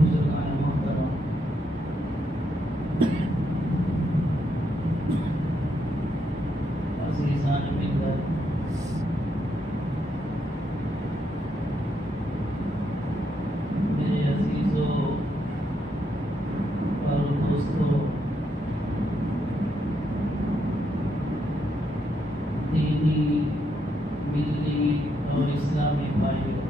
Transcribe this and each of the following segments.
बुजुर्गान मोहतरम, अज़ीज़ान मिल्लत, मेरे अजीजों और दोस्तों, दीनी मिल्ली और इस्लामी भाइयों,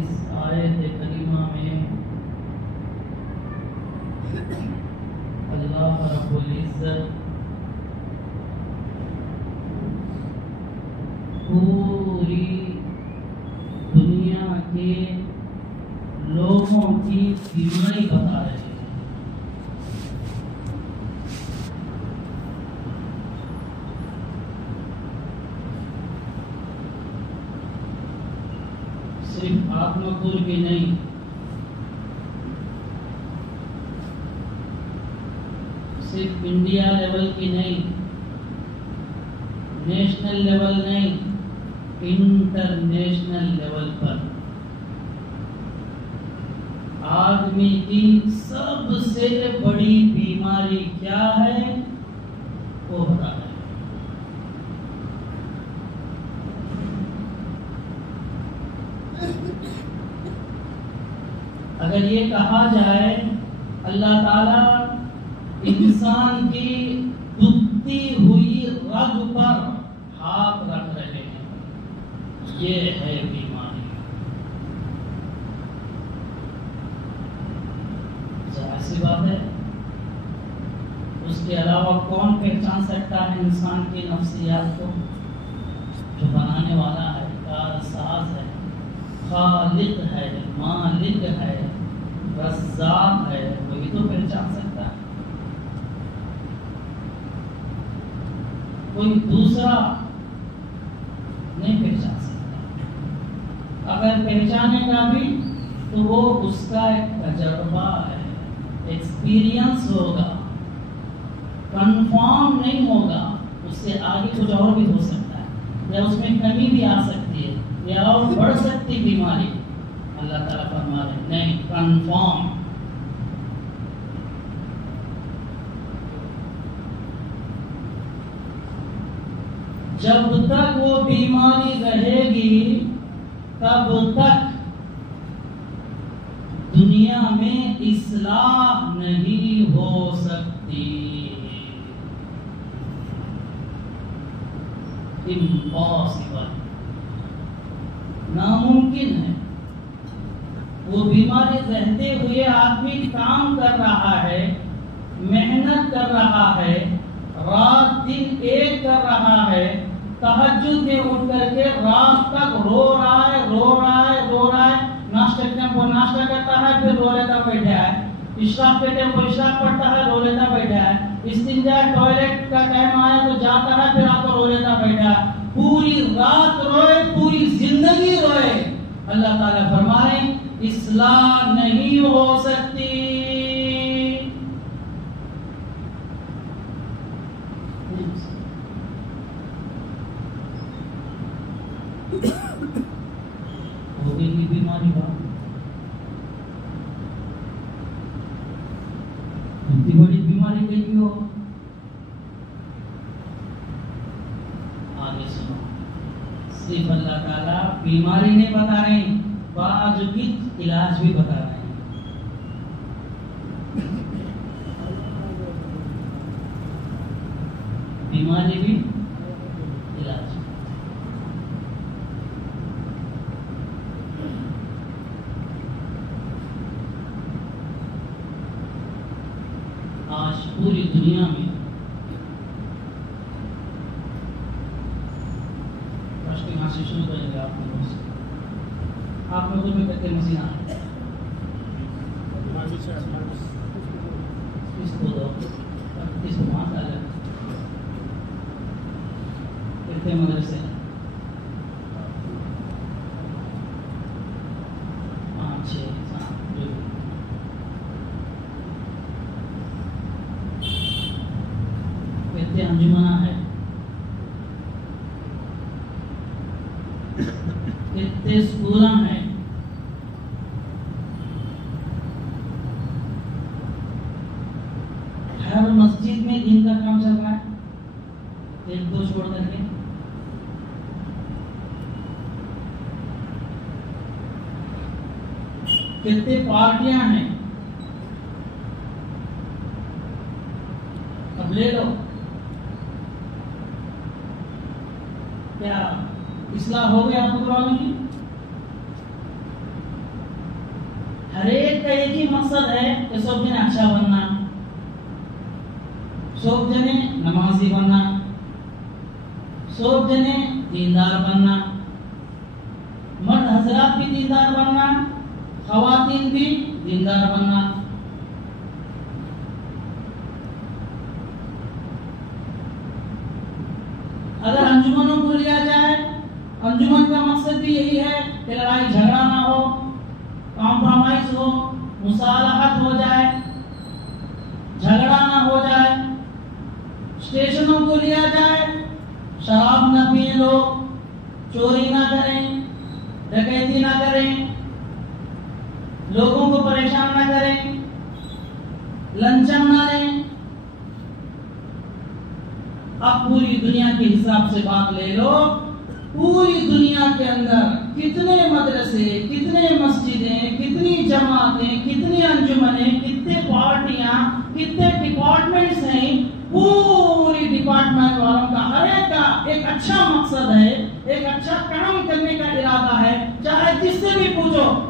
इस आयत करीमा में अल्लाह रब्बुल इज़्ज़त पूरी दुनिया के लोगों की बीमारी बता रहे हैं। सिर्फ आत्मकुर की नहीं, सिर्फ इंडिया लेवल की नहीं, नेशनल लेवल नहीं, इंटरनेशनल लेवल पर आदमी की सबसे बड़ी बीमारी क्या है वो बता रहे हैं। अगर ये कहा जाए अल्लाह ताला इंसान की दुखती हुई रग पर हाथ रख रहे हैं, ये है बीमारी। ऐसी बात है, उसके अलावा कौन पहचान सकता है इंसान की नफ्सियात को? जो बनाने वाला है, कारसाज है, खालिक है, मालिक है, रज़्ज़ाक़ है, वही तो पहचान सकता है। कोई दूसरा नहीं पहचान सकता। अगर पहचानेगा भी तो वो उसका एक तजर्बा है, एक्सपीरियंस होगा, कंफर्म नहीं होगा। उससे आगे कुछ और भी हो सकता है, या उसमें कमी भी आ सकती है, या और बढ़ सकती बीमारी। अल्लाह ताला फरमा रहे नहीं, कंफर्म। जब तक वो बीमारी रहेगी तब तक दुनिया में इस्लाह नहीं हो सकती। इम्पॉसिबल, नामुमकिन है। वो बीमारी रहते हुए आदमी काम कर रहा है, मेहनत कर रहा है, रात दिन एक कर रहा है, तहज्जुद में उठ करके रात तक रो रहा है, नाश्ते के टाइम वो नाश्ता करता है, फिर रो लेता बैठा है, इशराक के टाइम वो इशराक पढ़ता है, रो लेता बैठा है, इस्तिंजा टॉयलेट का टाइम आया तो जाता है, फिर आकर रो लेता बैठा है। पूरी रात रोए, पूरी जिंदगी रोए। अल्लाह ताला फरमा रहे इस्लाह नहीं हो सकती। हो गई बीमारी बात, इतनी बड़ी बीमारी कहीं हो। आगे सुनो, सिर्फ अल्लाह ताला बीमारी नहीं बता रहे, बाजुकी इलाज भी बता रहे हैं। बीमारी भी इलाज। आज पूरी दुनिया में से शुरू करेंगे। आप लोगों में कितने मशीन आए? इसको दो, इसको वहाँ डाले। कितने मदरसे? 5, 6, 7 जो कितने अंजुमना है, कितने स्कूल हैं, हर मस्जिद में दिन का काम चल रहा है, 1-2 छोड़ करके। कितने पार्टियां हैं, अब ले लो। क्या इस्लाह हो गया आपको वालों की? हर एक का एक ही मकसद है कि सब जने अच्छा बनना, सब जने नमाजी बनना, सब जने दीनदार बनना, मर्द हजरात भी दीनदार बनना, खवातीन भी दीनदार बनना। अगर अंजुमनों को लिया जाए, अंजुमन का मकसद भी यही है कि लड़ाई झगड़ा ना हो, कॉम्प्रोमाइज हो, मुसालहत हो जाए, झगड़ा ना हो जाए। स्टेशनों को लिया जाए, शराब न पिए लोग, चोरी ना करें, डकैती ना करें, लोगों को परेशान ना करें, लंचन ना लें। अब पूरी दुनिया के हिसाब से बात ले लो, पूरी दुनिया के अंदर कितने मदरसे, कितने मस्जिदें, कितनी जमातें, कितनी अंजुमनें, कितने पार्टियां, कितने डिपार्टमेंट्स हैं। डिपार्टमेंट वालों का हर एक का एक अच्छा मकसद है, एक अच्छा काम करने का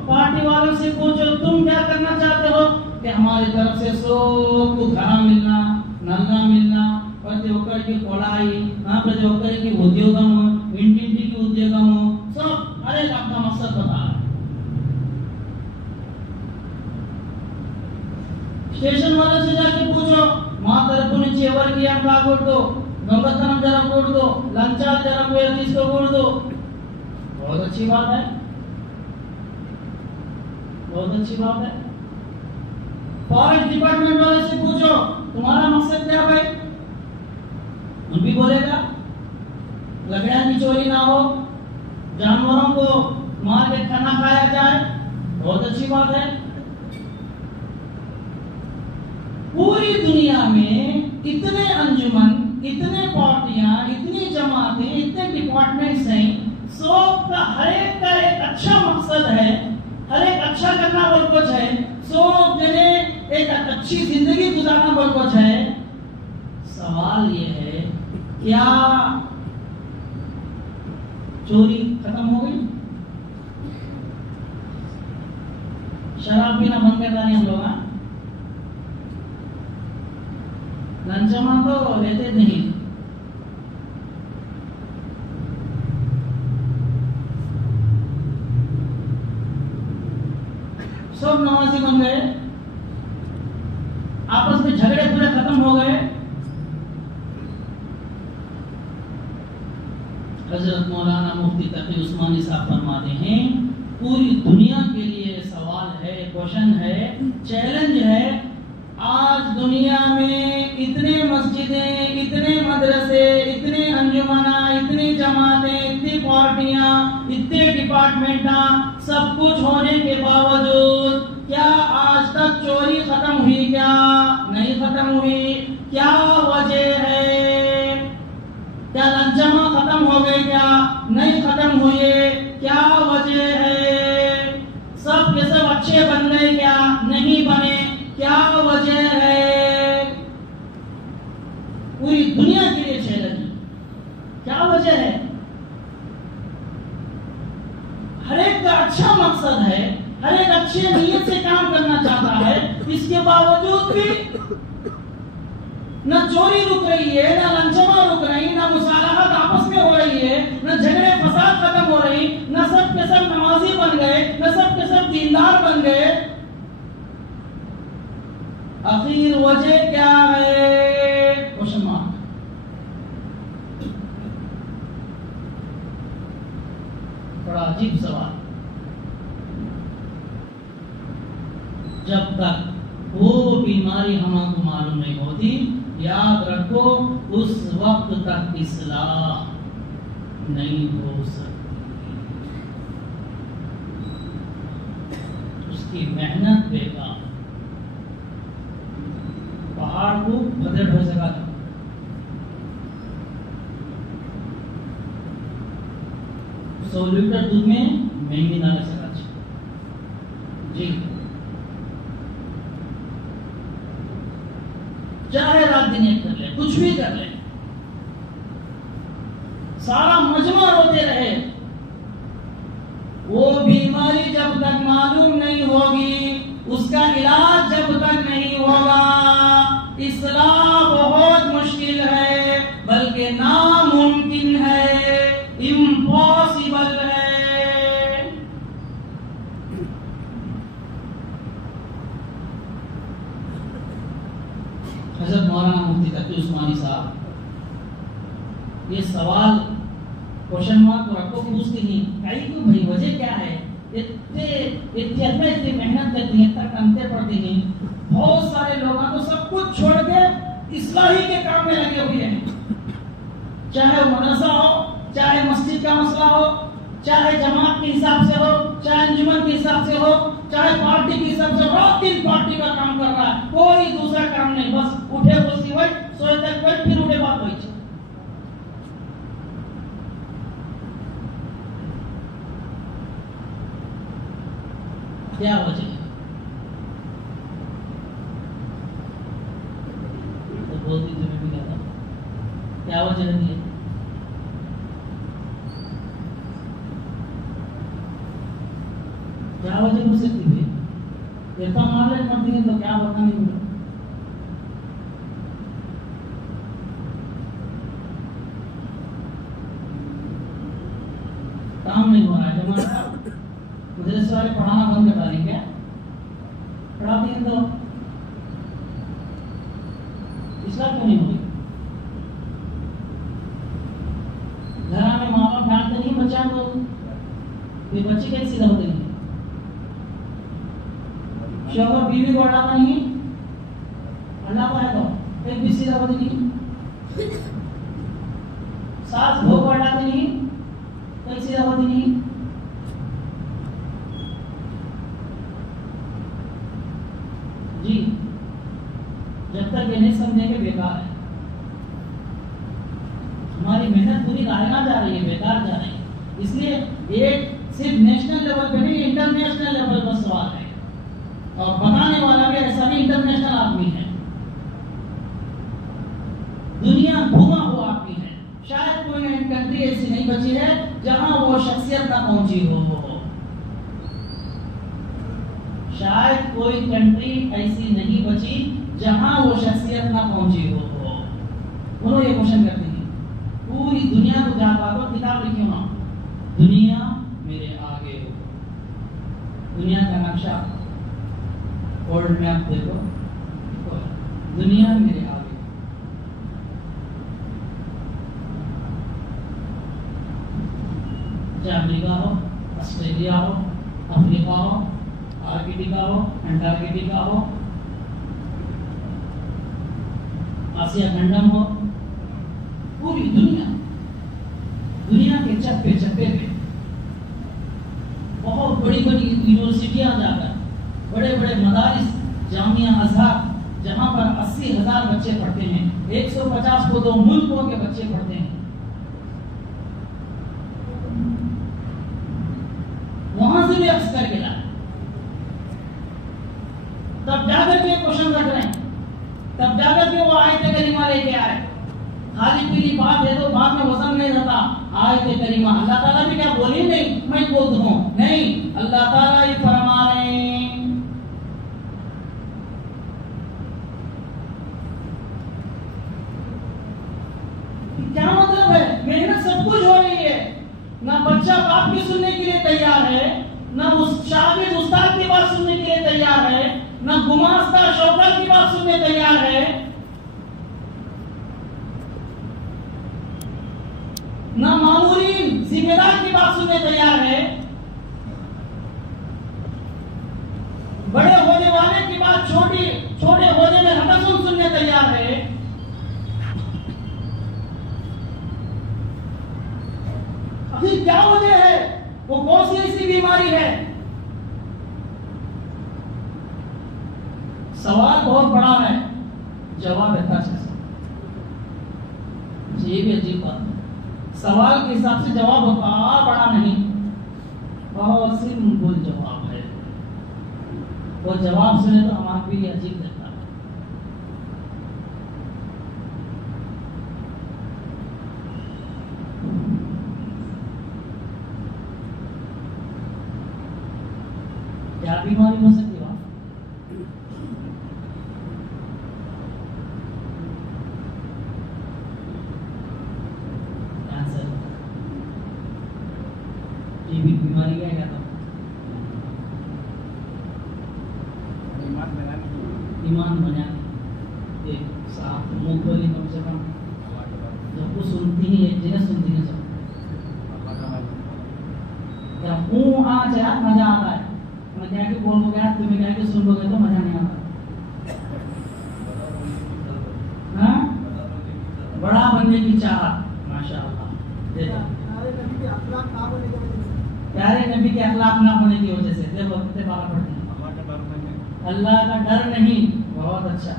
पार्टी वालों से पूछो तुम क्या करना चाहते हो कि हमारी तरफ से सबको घर मिलना, नल्ला मिलना, प्रति ఒక్కరికి కొళాయి, ప్రతి ఒక్కరికి ఉద్యోగము, ఇంటింటికి ఉద్యోగము, सब अरे आपका मकसद बता। స్టేషన్ वाले से जाके पूछो మా తరపు నుంచి ఎవరికి ఏం కాకూడదు, దొంగతనం జరగకూడదు, లంచాలు తీసుకోకూడదు। बहुत अच्छी बात है, बहुत अच्छी बात है। फॉरेस्ट डिपार्टमेंट वाले से पूछो तुम्हारा मकसद क्या भाई, उन भी बोलेगा लकड़ियां की चोरी ना हो, जानवरों को मार के खाना खाया जाए। बहुत अच्छी बात है। पूरी दुनिया में इतने अंजुमन, इतने पार्टियां, इतनी जमातें, इतने डिपार्टमेंट्स हैं, सबका हर एक का एक अच्छा मकसद है, हर एक अच्छा करना बोल कुछ है, सब जने एक अच्छी जिंदगी गुजारना बोल कुछ है। सवाल ये है क्या चोरी खत्म हो गई? शराब पीना बंद करता नहीं हम लोग, लंचमा तो लेते नहीं। सब नमाजी बन गए, आपस में झगड़े पूरे खत्म हो गए। हजरत मौलाना मुफ्ती तकी उस्मानी साहब फरमाते हैं पूरी दुनिया के लिए सवाल है, क्वेश्चन है, चैलेंज है। आज दुनिया में इतने मस्जिदें, इतने मदरसे, इतने अंजुमना, इतनी जमातें, इतनी पार्टियां, इतने डिपार्टमेंटा, सब कुछ होने के बावजूद क्या आज तक चोरी खत्म हुई? क्या नहीं खत्म हुई? क्या वजह है? क्या लंचमा खत्म हो गए? क्या नहीं खत्म हुए? क्या वजह है? सब के सब अच्छे बन गए? क्या नहीं बने? क्या वजह है? पूरी दुनिया के लिए चैलेंज, क्या वजह है? हर एक का अच्छा मकसद है, हर एक अच्छे नीयत से काम करना चाहता है, इसके बावजूद भी न चोरी रुक रही है, न लंचमा रुक रही, न मुसालहत आपस में हो रही है, न झगड़े फसाद खत्म हो रही, न सब के सब नमाजी बन गए, न सब के सब दीनदार बन गए। आखिर वजह क्या है? Question mark. बड़ा अजीब सवाल। जब तक वो बीमारी हमको मालूम नहीं होती, याद रखो उस वक्त तक इस्लाह नहीं हो सकती, उसकी मेहनत बेकार। पहाड़ को बदल हो सका, 100 लीटर दूध में महंगी ना लग सका जी। चाहे रात दिन एक कर ले, कुछ भी कर ले, सारा मजमा रोते रहे, वो बीमारी जब तक मालूम नहीं होगी, उसका इलाज जब तक नहीं होगा, इस्लाह बहुत मुश्किल है, बल्कि नामुमकिन है, इम्पॉसिबल है। हज़रत मौलाना मुफ्ती तकी उस्मानी साहब ये सवाल क्वेश्चन मार्क रखो, पूछते ही कई को भाई वजह क्या है? इतनी मेहनत करती है, इतना कंते पड़ती हैं, बहुत सारे लोग तो सब कुछ छोड़ के इस्लाही के काम में लगे हुए हैं, चाहे वो मदरसा हो, चाहे मस्जिद का मसला हो, चाहे जमात के हिसाब से हो, चाहे अंजुमन के हिसाब से हो, चाहे पार्टी के हिसाब से, रात दिन पार्टी का काम कर रहा है, कोई दूसरा काम नहीं, बस उठे कुर्सी बैठ, सोए तक बैठ, फिर उठे बात हुई। क्या वजह है? तो बोलती तुम्हें भी कहता क्या वजह रहती है? क्या वजह हो सकती है? इतना नॉलेज मत दिए तो क्या बताने को? काम नहीं हो रहा है जमाना, मदरसे वाले पढ़ाना बंद कर डालेंगे क्या? पढ़ाते हैं तो इस्लाम क्यों नहीं होगी? घर में माँ बाप डांटते नहीं बच्चा को, ये बच्चे कैसे सीधा होते नहीं? शौहर बीवी को डांटता नहीं, अल्लाह को है तो एक भी सीधा होते नहीं। सास बहू को डांटते नहीं, एक सीधा होती नहीं। जी, जब तक ये नहीं समझेंगे बेकार है। हमारी मेहनत पूरी गायब जा रही है, बेकार जा रही है। इसलिए एक सिर्फ नेशनल लेवल पे नहीं, इंटरनेशनल लेवल पर सवाल है, और बताने वाला भी ऐसा भी इंटरनेशनल आदमी है, दुनिया घूमा हुआ आदमी है। शायद कोई कंट्री ऐसी नहीं बची है जहां वो शख्सियत ना पहुंची हो। शायद कोई कंट्री ऐसी नहीं बची जहां वो शख्सियत ना पहुंची हो। उन्होंने ये क्वेश्चन करते हैं, पूरी दुनिया को जाता हो, किताब लिखी ना, दुनिया मेरे आगे हो। दुनिया का नक्शा वर्ल्ड मैप देखो, दुनिया मेरे आगे। चाहे अमेरिका हो, ऑस्ट्रेलिया हो, अफ्रीका हो, आर्कटिका हो, अंटार्कटिका हो, आसिया खंडम हो, पूरी दुनिया, दुनिया के चप्पे चप्पे पे बहुत बड़ी बड़ी यूनिवर्सिटियां जाकर, बड़े बड़े मदारिस, जामिया अज़हर, जहां पर 80,000 बच्चे पढ़ते हैं, 150 को 2 मुल्कों के बच्चे पढ़ते हैं, वहां से भी अक्स करके लाए, तब जाकर के क्वेश्चन रख रहे हैं, तब जाकर के वो आयत करीमा लेके आए। खाली पीली बात है तो बाद में वजन नहीं रहता। आयत करीमा अल्लाह ताला भी क्या बोली नहीं, मैं बोल दूं नहीं, अल्लाह ताला ही फरमा रहे हैं। क्या मतलब है? मेहनत सब कुछ हो रही है, ना बच्चा बाप की सुनने के लिए तैयार है, ना उस शागिर्द उस्ताद की बात सुनने के लिए तैयार है, ना गुमास्ता शौकत की बात सुनने तैयार है, ना मामूरीन जिम्मेदार की बात सुनने तैयार है, बड़े होने वाले की बात छोटे होने में हटसुन सुनने तैयार है। अभी क्या वजह है? वो कौन सी ऐसी बीमारी है? सवाल बहुत बड़ा है, जवाब इतना सा। ये भी अजीब बात है, सवाल के हिसाब से जवाब बड़ा नहीं, बहुत सिंपल जवाब है। वो जवाब सुने तो हमारे भी अजीब लगता है। क्या बीमारी हो सकती है? टीबी बीमारी है क्या? तो ईमान बना एक साफ मुंह खोली कम से कम, जब वो सुनती ही एक जगह सुनती है सब, जब आ जाए मजा आता है। मैं क्या कि बोल गया, तुम्हें क्या कि सुन लोगे तो मजा नहीं आता। हाँ, बड़ा बनने की चाहत, माशाअल्लाह। प्यारे नबी के अखलाक ना होने की वजह से देखो कितने बार पढ़ते हैं, अल्लाह का डर नहीं। बहुत अच्छा,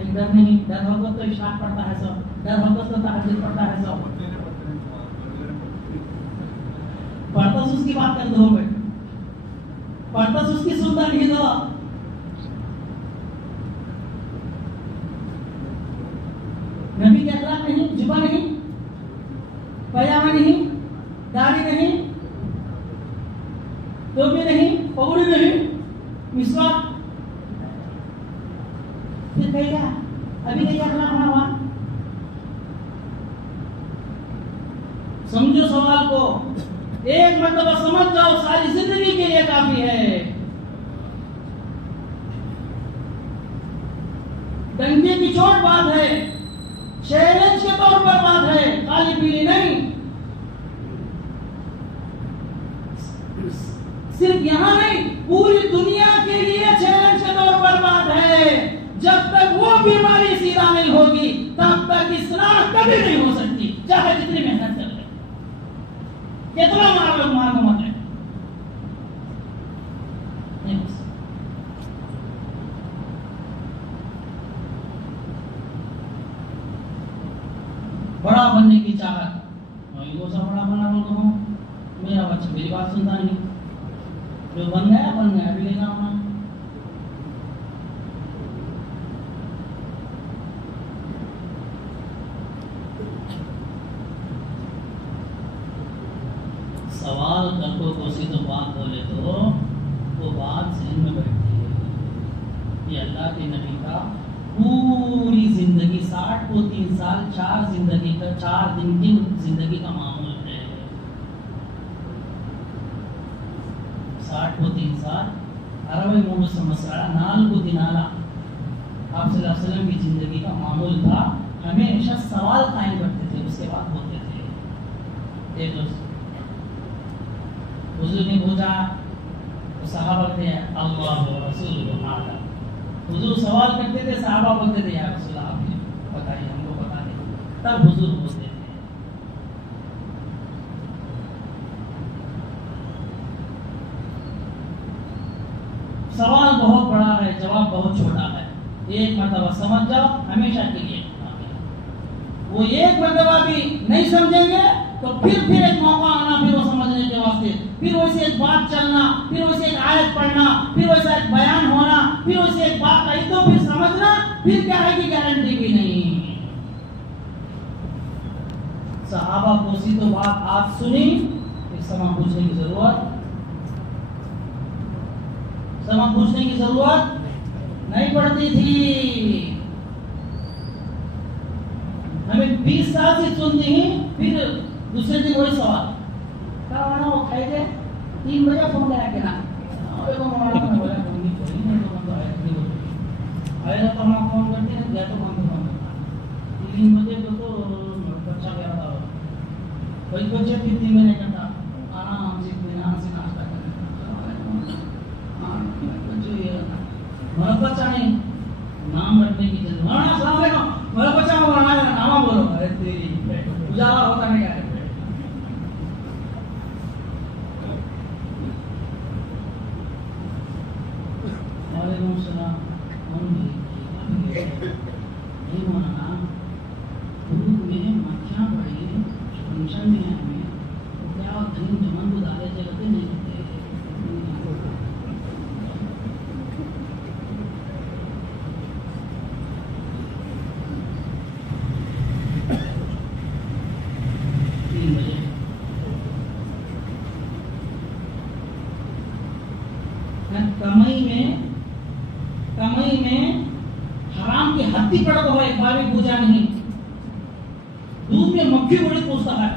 एक डर नहीं, डर होगा तो इशराक पढ़ता है सब, डर होगा तो तहज्जुद पढ़ता है सब। पढ़ता से उसकी बात कर दो, पढ़ता से उसकी सुनता नहीं दो। नबी के अखलाक नहीं, जुबा नहीं, पजामा नहीं, दाढ़ी नहीं, तो भी नहीं, पगड़ी नहीं, मिसवाक। फिर कहिए अभी क्या अखलाक बना हुआ? समझो सवाल को, एक मतलब समझ जाओ, सारी जिंदगी के लिए काफी है। डंके की चोट बात है, चैलेंज के तौर पर बात है, काली पीली नहीं। सिर्फ यहां नहीं, पूरी दुनिया के लिए चैलेंज के तौर पर बात है। जब तक वो बीमारी सीधा नहीं होगी तब तक इस्लाह कभी नहीं हो सकती, चाहे जितनी मेहनत कर ले, कितना मार लो, मार मत है। बड़ा बनने की चाहत, वो सब बड़ा बना बोल रहा हूँ, मेरा बच्चा मेरी बात सुनता नहीं, जो बन गया अभी लेना होना। सवाल करको कोसी तो बात बोले तो वो बात जहन में बैठती है। ये अल्लाह के नबी का पूरी जिंदगी 60 को 3 साल 4 जिंदगी का 4 दिन की जिंदगी का मामूल है। 60 को 3 साल 63 సంవత్సరాల 4 దినాల आप सल्लल्लाहु अलैहि वसल्लम की जिंदगी का मामूल था। हमेशा सवाल कायम करते थे, उसके बाद बोलते थे। देखो हुजूर ने पूछा तो सहाबा कहते हैं अल्लाह व रसूलुहु आला। हुजूर सवाल करते थे, सहाबा बोलते थे या रसूल आप बताइए, हमको बता दें। तब हुजूर बोलते थे। सवाल बहुत बड़ा है, जवाब बहुत छोटा है। एक मर्तबा समझ जाओ, हमेशा के लिए। वो एक मर्तबा भी नहीं समझेंगे तो फिर एक मौका आना, फिर वो समझने के वास्ते, फिर वैसे एक बात चलना, फिर वैसे एक आयत पढ़ना, फिर वैसा एक बयान होना, फिर वैसे एक बात कही तो फिर समझना, फिर क्या है कि गारंटी भी नहीं। सहाबा कोसी तो बात आज सुनी, एक समा पूछने की जरूरत, समा पूछने की जरूरत नहीं पड़ती थी। हमें 20 साल से सुनते हैं, फिर दूसरे दिन वही सवाल क्या होना, वो खाई थे 3 बजे फोन लगाया के ना आया तो हम फोन करते हैं, गया तो फोन 3 बजे तो बच्चा गया था, कोई बच्चे फिर 3 महीने का आराम से नाश्ता मेरा बच्चा नहीं, नाम रखने की जरूरत। अस्सलाम वालेकुम, मेरा बच्चा नाम बोलो, अरे तेरी उजाला होता नहीं है। वालेकुम सलाम। नहीं माना दूध में मक्खियाँ पड़ी, फंक्शन में हमें तो क्या दिन जमन को डाले जगते नहीं होते। कमई में हराम की हत्ती पड़ा हुआ एक बार भी पूछा नहीं। दूध में मक्खी बड़ी पूछता है,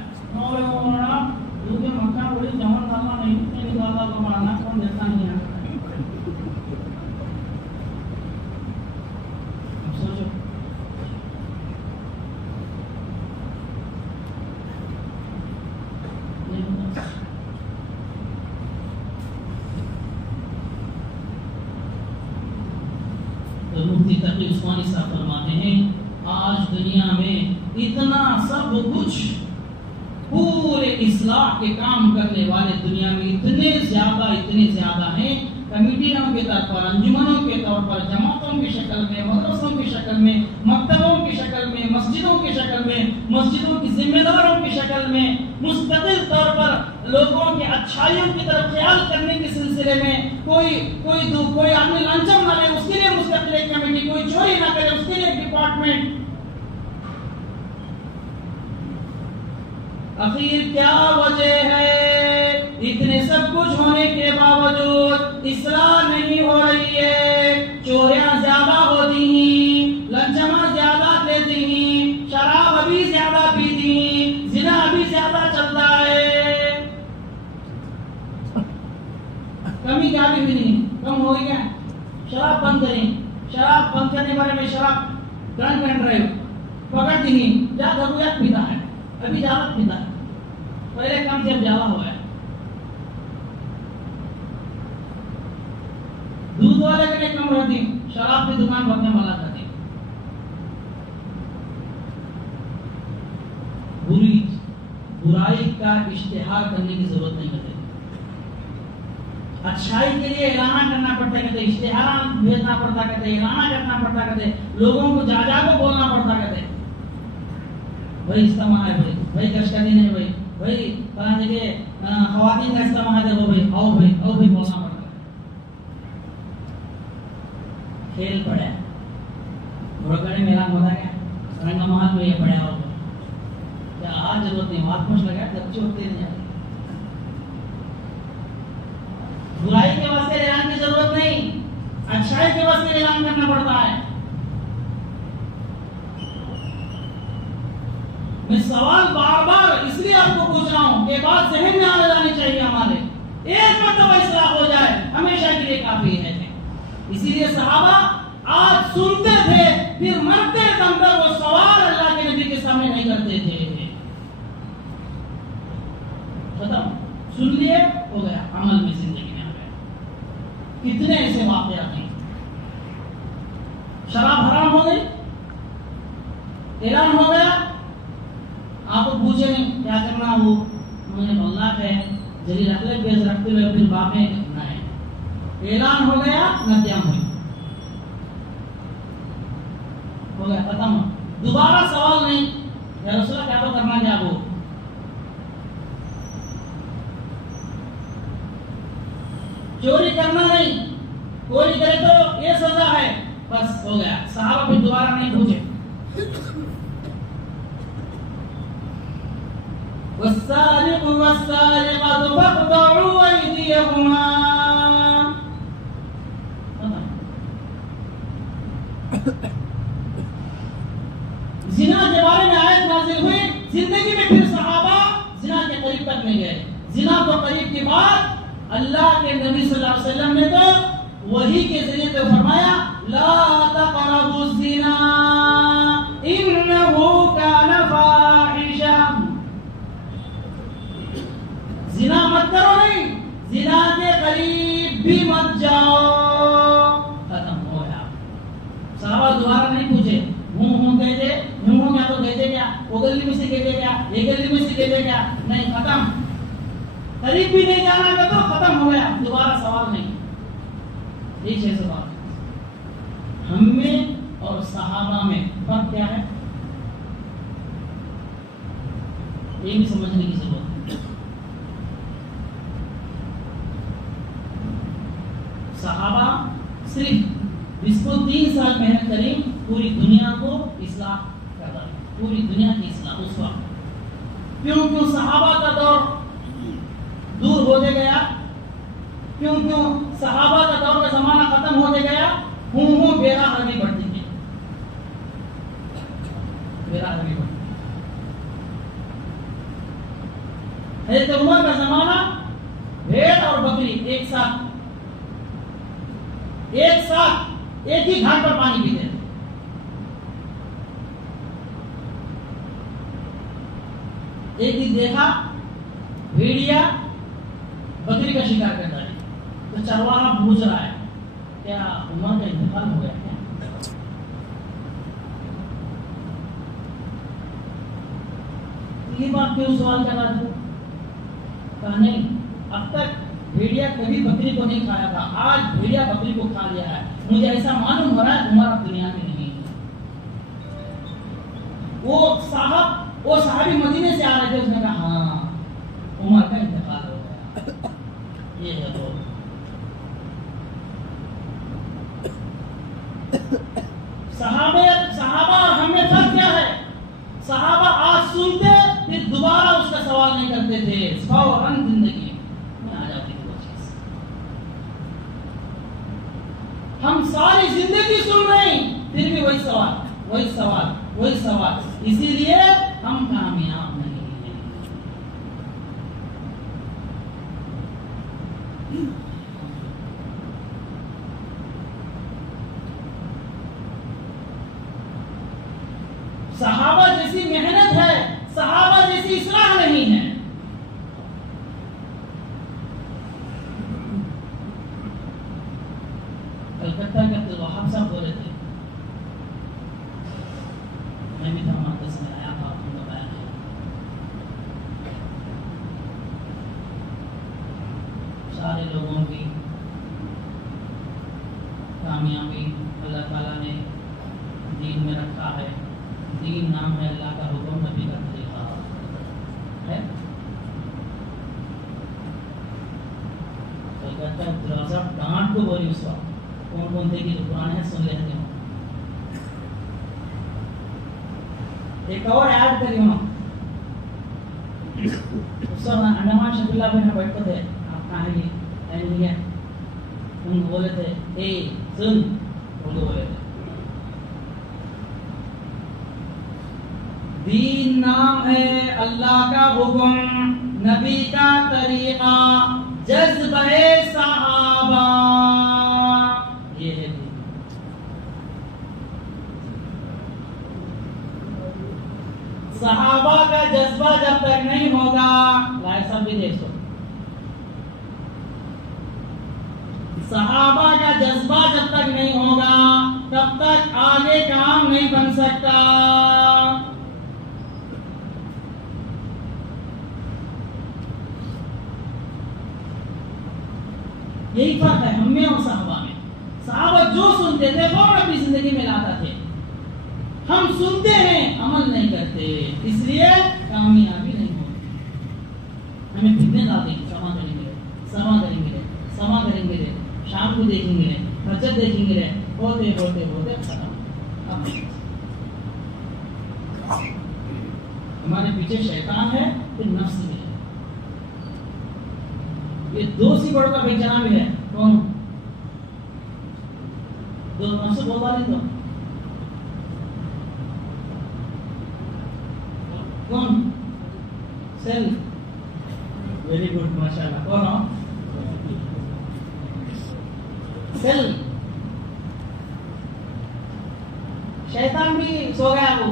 दूध में मक्खा बड़ी जमन डालना नहीं डालना तो बनाना कौन देखता नहीं है। सोचो तो मुफ्ती तकी उस्मानी साहब फरमाते हैं, आज दुनिया में इतना सब कुछ, पूरे इस्लाह के काम करने वाले दुनिया में इतने ज्यादा हैं। कमेटियों के तौर पर, अंजुमनों के तौर पर, जमातों की शक्ल में, मदरसों की शक्ल में, मकतबों की शक्ल में, मस्जिदों की शक्ल में, मस्जिदों की जिम्मेदारों की शक्ल में, मुस्तकिल तौर पर लोगों की अच्छाइयों की तरफ ख्याल करने के सिलसिले में कोई आदमी लंचम ना ले उसके लिए मुस्तकिल एक कमेटी, कोई चोरी ना करे उसके लिए एक डिपार्टमेंट। आखिर क्या वजह है? इतने सब कुछ होने के बावजूद इसलाह नहीं हो रही है, चोरियां ज्यादा होती हैं, लंचमा ज्यादा देती हैं, शराब अभी ज्यादा पीती हैं, जिना अभी ज्यादा चलता है। कमी क्या भी नहीं, कम हो गया। शराब बंद करें, शराब बंद करने बारे में शराब ड्रंक एंड ड्राइव पकड़ दी, जा जरूरत पीता है, अभी ज्यादा पीता है, पहले कम से ज्यादा हुआ है। दूध वाले के लिए कम रहती, शराब की दुकान भरने वाला करती। बुराई का इश्तिहार करने की जरूरत नहीं होती, अच्छाई के लिए ऐलाना करना पड़ता है, कहते इश्तिहार भेजना पड़ता, कहते ऐलाना करना पड़ता, कहते लोगों को जा को बोलना पड़ता, कहते भाई इस्तेमाल है, भाई कष्ट का दिन है, भाई फलां जगह खवातीन का इस्तेमाल है, देखो भाई आओ बोलना पड़ता। खेल पड़े घोड़गड़ी मेला होता क्या रंगा महल में ये पड़े और क्या आज जरूरत नहीं, हाथ खुश लगा जब चोटते नहीं जाती। बुराई के वास्ते ऐलान की जरूरत नहीं, अच्छाई के वास्ते ऐलान करना पड़ता है। मैं सवाल बार बार इसलिए आपको पूछ रहा हूं कि बात जहन में आ जानी चाहिए हमारे, एक मरतबा इस्लाह हो जाए हमेशा के लिए काफी है। इसीलिए सहाबा आज सुनते थे, फिर मरते दम तक वो सवाल अल्लाह के नबी के सामने नहीं करते थे। खत्म, सुन लिए हो गया, अमल में जिंदगी में आ गया। कितने ऐसे वाकयात हैं। शराब हराम हो गई, ऐलान हो गया, आपको पूछे नहीं क्या करना, वो मैंने बोलना है जरी रखले बेच रखते हुए फिर बापे करना है, ऐलान हो गया, नद्याम हुई, हो गया, खत्म। दोबारा सवाल नहीं, या रसूल क्या तो करना क्या, वो चोरी करना नहीं, चोरी करे तो ये सजा है, बस हो गया। सहाबा फिर दोबारा नहीं पूछे। वस्सारिक़ु वस्सारिक़तु फ़क़्तअू अयदियहुमा, जिना के बारे में आयत नाज़िल हुई, जिंदगी में फिर सहाबा जिना के करीब तक नहीं गए। जिना को करीब की बात अल्लाह के नबी सल्लल्लाहु अलैहि वसल्लम ने तो वही के जरिए तो फरमाया, ला तक़रबु ज़िना इन्नहु कान फ़ाहिशा। जिना मत करो, नहीं जिना के करीब भी मत जाओ। खत्म हो गया। सहाबा दोबारा नहीं पूछे, हूं कहते, हूं क्या तो कहते क्या, वो गली में से कहते क्या, ये गली में से कहते क्या, नहीं, खत्म। करीब भी नहीं जाना का तो खत्म हो गया, दोबारा सवाल नहीं। एक है सवाल, हम में और सहाबा में फर्क क्या है, ये भी समझने की जरूरत है। सहाबा सिर्फ इसको 3 साल मेहनत करी, पूरी दुनिया को इस्लाह कर रहा है, पूरी दुनिया की इस्लाह उस वक्त। क्यों सहाबा का दौर दूर होते गया, क्यों सहाबा का दौर का जमाना खत्म होते गया, हूं बेराहमी बढ़ती है, बेराहमी बढ़ती है। हज़रत उमर का जमाना भेड़ और बकरी एक साथ एक ही घाट पर पानी पीते थे। एक दिन देखा भेड़िया बकरी का शिकार करता है, तो चरवाहा पूछ रहा है, क्या उमर का इंतकाल हो गया क्या? ये बात क्यों सवाल कर रहा था? कहा नहीं, अब तक भेड़िया कभी बकरी को नहीं खाया था, आज भेड़िया बकरी को खा लिया है, मुझे ऐसा मालूम हो रहा है उमर अब दुनिया में नहीं है। वो साहबी मदीने से आ रहे थे, उसने कहा हाँ उमर का इंतकाल हो गया। ये है तो सहाबा और हम में फर्क क्या है? सहाबा आज सुनते फिर दोबारा उसका सवाल नहीं करते थे, फौरन जिंदगी में आ जाती थी वो चीज। हम सारी जिंदगी सुन रहे हैं, फिर भी वही सवाल, वही सवाल, वही सवाल। इसीलिए हम कामयाब नहीं हैं। सहाबा जैसी मेहनत है, सहाबा जैसी इस्लाह नहीं है। कलकत्ता के अब्दुल वहाब साहब बोले थे, मैं भी था वहां दस में आया था, आपको बताया है। सारे लोगों की कामयाबी अल्लाह ताला ने दीन में रखा है। दीन नाम है अल्लाह का हुक्म, नबी का तरीका है। कलकत्ता अब्दुल साहब डांट को बोली उस वक्त, कौन कौन थे कि जो पुराने हैं सुन लेते हो। एक और ऐड करी हूं, उस समय अंडमान शकीला में बैठते थे, आप कहाँ हैं, उनको बोले थे ए सुन, उनको बोले थे दीन नाम है अल्लाह का हुक्म, नबी का तरीका, जज्बे सहाबा, ये है दीन। सहाबा का जज्बा जब तक नहीं होगा, लाइट सब भी देखो, सहाबा का जज्बा जब तक नहीं होगा तब तक आगे काम नहीं बन सकता। यही फर्क है हम में और सहाबा में। सहाबा जो सुनते थे वो अपनी जिंदगी में लाते थे, हम सुनते हैं अमल नहीं करते, इसलिए कामयाबी नहीं होती। हमें फिरने डालते हैं, समा करेंगे, समा करेंगे, समा करेंगे, शाम को देखेंगे, फजर देखेंगे, होते होते होते खत्म। हमारे पीछे शैतान है, फिर नफ्स भी है। ये दो सिपड़ों का बेचना भी है। कौन? दो नफ्स बोलता नहीं तो कौन? सेल्फ। वेरी गुड, माशाल्लाह। कौन हो? सेल्फ। शैतान भी सो गया, वो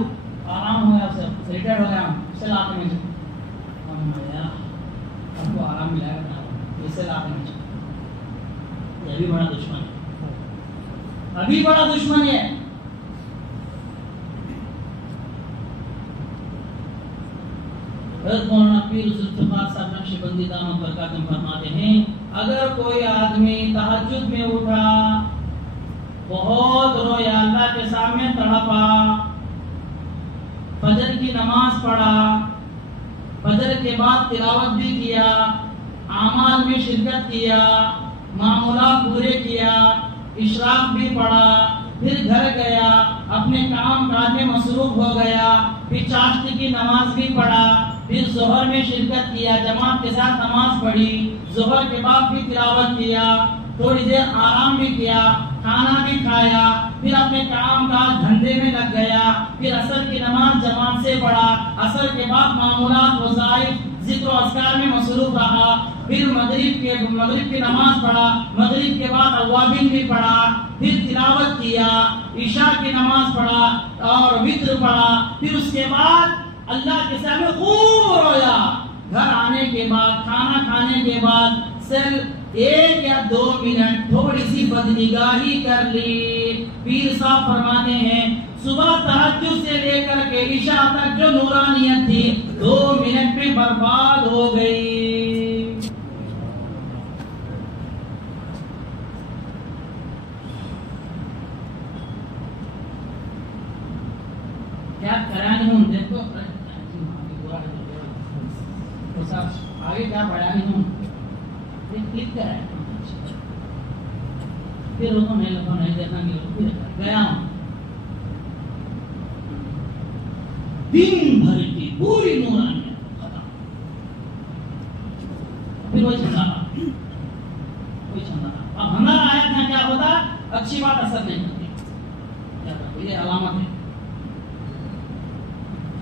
आराम हो गया, उसे रिटायर्ड हो गया, सेल आते में हमको आराम मिला है, इसे लाते में ये भी बड़ा दुश्मन है, अभी बड़ा दुश्मन है। मौलाना पीर जुल्फिकार साहब नक्शबंदी दामत बरकातुहू फरमाते हैं, अगर कोई आदमी तहज्जुद में उठा, बहुत रोया, अल्लाह के सामने तड़पा, फजर की नमाज पढ़ा, फजर के बाद तिलावत भी किया, आमाल में शिरकत किया, मामूलात पूरे किया, इशराक भी पढ़ा, फिर घर गया, अपने काम काज में मसरूफ हो गया, फिर चाश्ती की नमाज भी पढ़ा, फिर जोहर में शिरकत किया, जमात के साथ नमाज पढ़ी, जोहर के बाद भी तिलावत किया, थोड़ी देर आराम भी किया, खाना भी खाया, फिर अपने काम काज धंधे में लग गया, फिर असर की नमाज जमात से पढ़ा, असर के बाद मामूलात वज़ाइफ जिक्र अस्कार में मसरूफ रहा, फिर मगरिब की नमाज पढ़ा, मगरिब के बाद अवाबिन भी पढ़ा, फिर तिलावत किया, ईशा की नमाज पढ़ा और वित्र पढ़ा, फिर उसके बाद अल्लाह के सामने खूब रोया। घर आने के बाद, खाना खाने के बाद सिर्फ 1 या 2 मिनट थोड़ी सी बदनिगाही कर ली। पीर साहब फरमाते हैं, सुबह तहज्जुद से लेकर के इशा तक जो नूरानियत थी 2 मिनट में बर्बाद हो गई। क्या करानी हूँ, देखो आगे क्या बढ़ानी हूँ, क्लिक करा है, फिर उसको नहीं लगा, नहीं देखना गया हूँ। दिन भर की पूरी नूरानियत खत्म, फिर वही छंदा, अब हमारा आयत में क्या होता, अच्छी बात असर नहीं करती, ये अलामत है।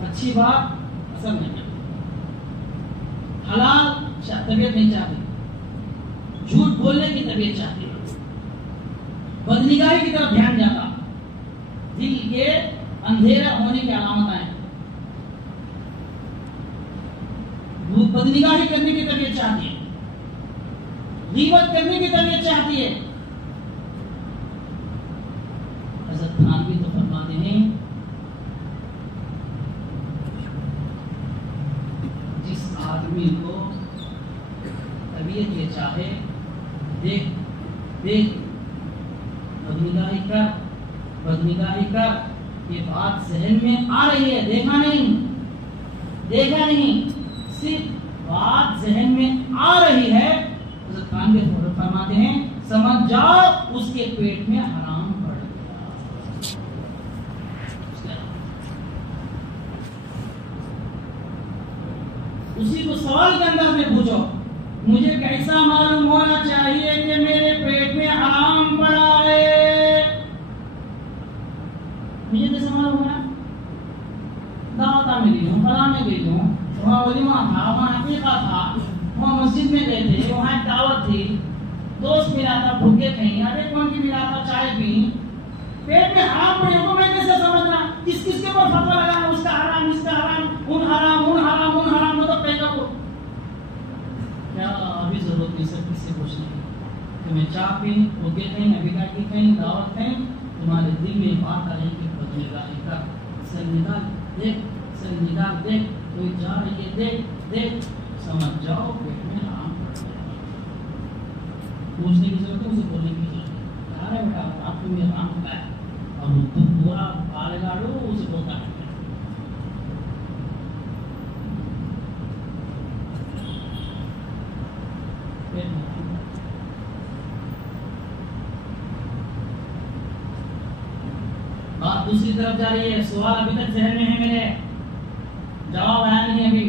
अच्छी बात असर नहीं करती, हलाल तबीयत नहीं चाहती, झूठ बोलने की तबीयत चाहती है, बदनिगाही की तरफ ध्यान जाता, दिल के अंधेरा होने की अलामत है, बदनिगाही करने की तबीयत चाहती है, गीबत करने की तबीयत चाहती है। हज़रत थानवी तो फरमाते हैं जिस आदमी को तबीयत ये चाहे, देख देख बदनिगाही कर, ये बात जहन में आ रही है, देखा नहीं, सिर्फ बात जहन में आ रही है, फरमाते हैं समझ जाओ उसके पेट में हराम पड़ गया। उसी को सवाल के अंदर में पूछो, मुझे कैसा मालूम होना चाहिए कि मेरे पेट में हराम पड़ा है? मुझे कैसे मालूम है? दावत में गई हूँ, फला में गई हूँ, वहाँ वलीमा था, वहाँ हकीका था, वहाँ मस्जिद में गए थे, वहाँ एक दावत थी, दोस्त मिला था, भूखे थे, अरे कौन की मिला था, चाय पी, पेट में हराम पड़े को मैं कैसे समझना? किसके ऊपर फतवा लगाना, उसका हराम, इसका हराम, उन हराम मतलब पैदा को क्या अभी जरूरत नहीं सब किससे पूछने की। तुम्हें चाय पी, भूखे थे, अभिका की कहीं दावत थे, तुम्हारे दिल में बात आ रही कि बदनिगाही का सर निकाल देख, कोई जा रही है, देख, समझ जाओ पेट में हराम पड़ गया। पूछने की जरूरत है, उसे बोलने की जरूरत है। अरे बेटा आपको में हराम होता है, और तुम पूरा काले गाड़ो उसे बोलता है। बात दूसरी तरफ जा रही है, सवाल अभी तक जहन में है मेरे, जवाब आया नहीं अभी।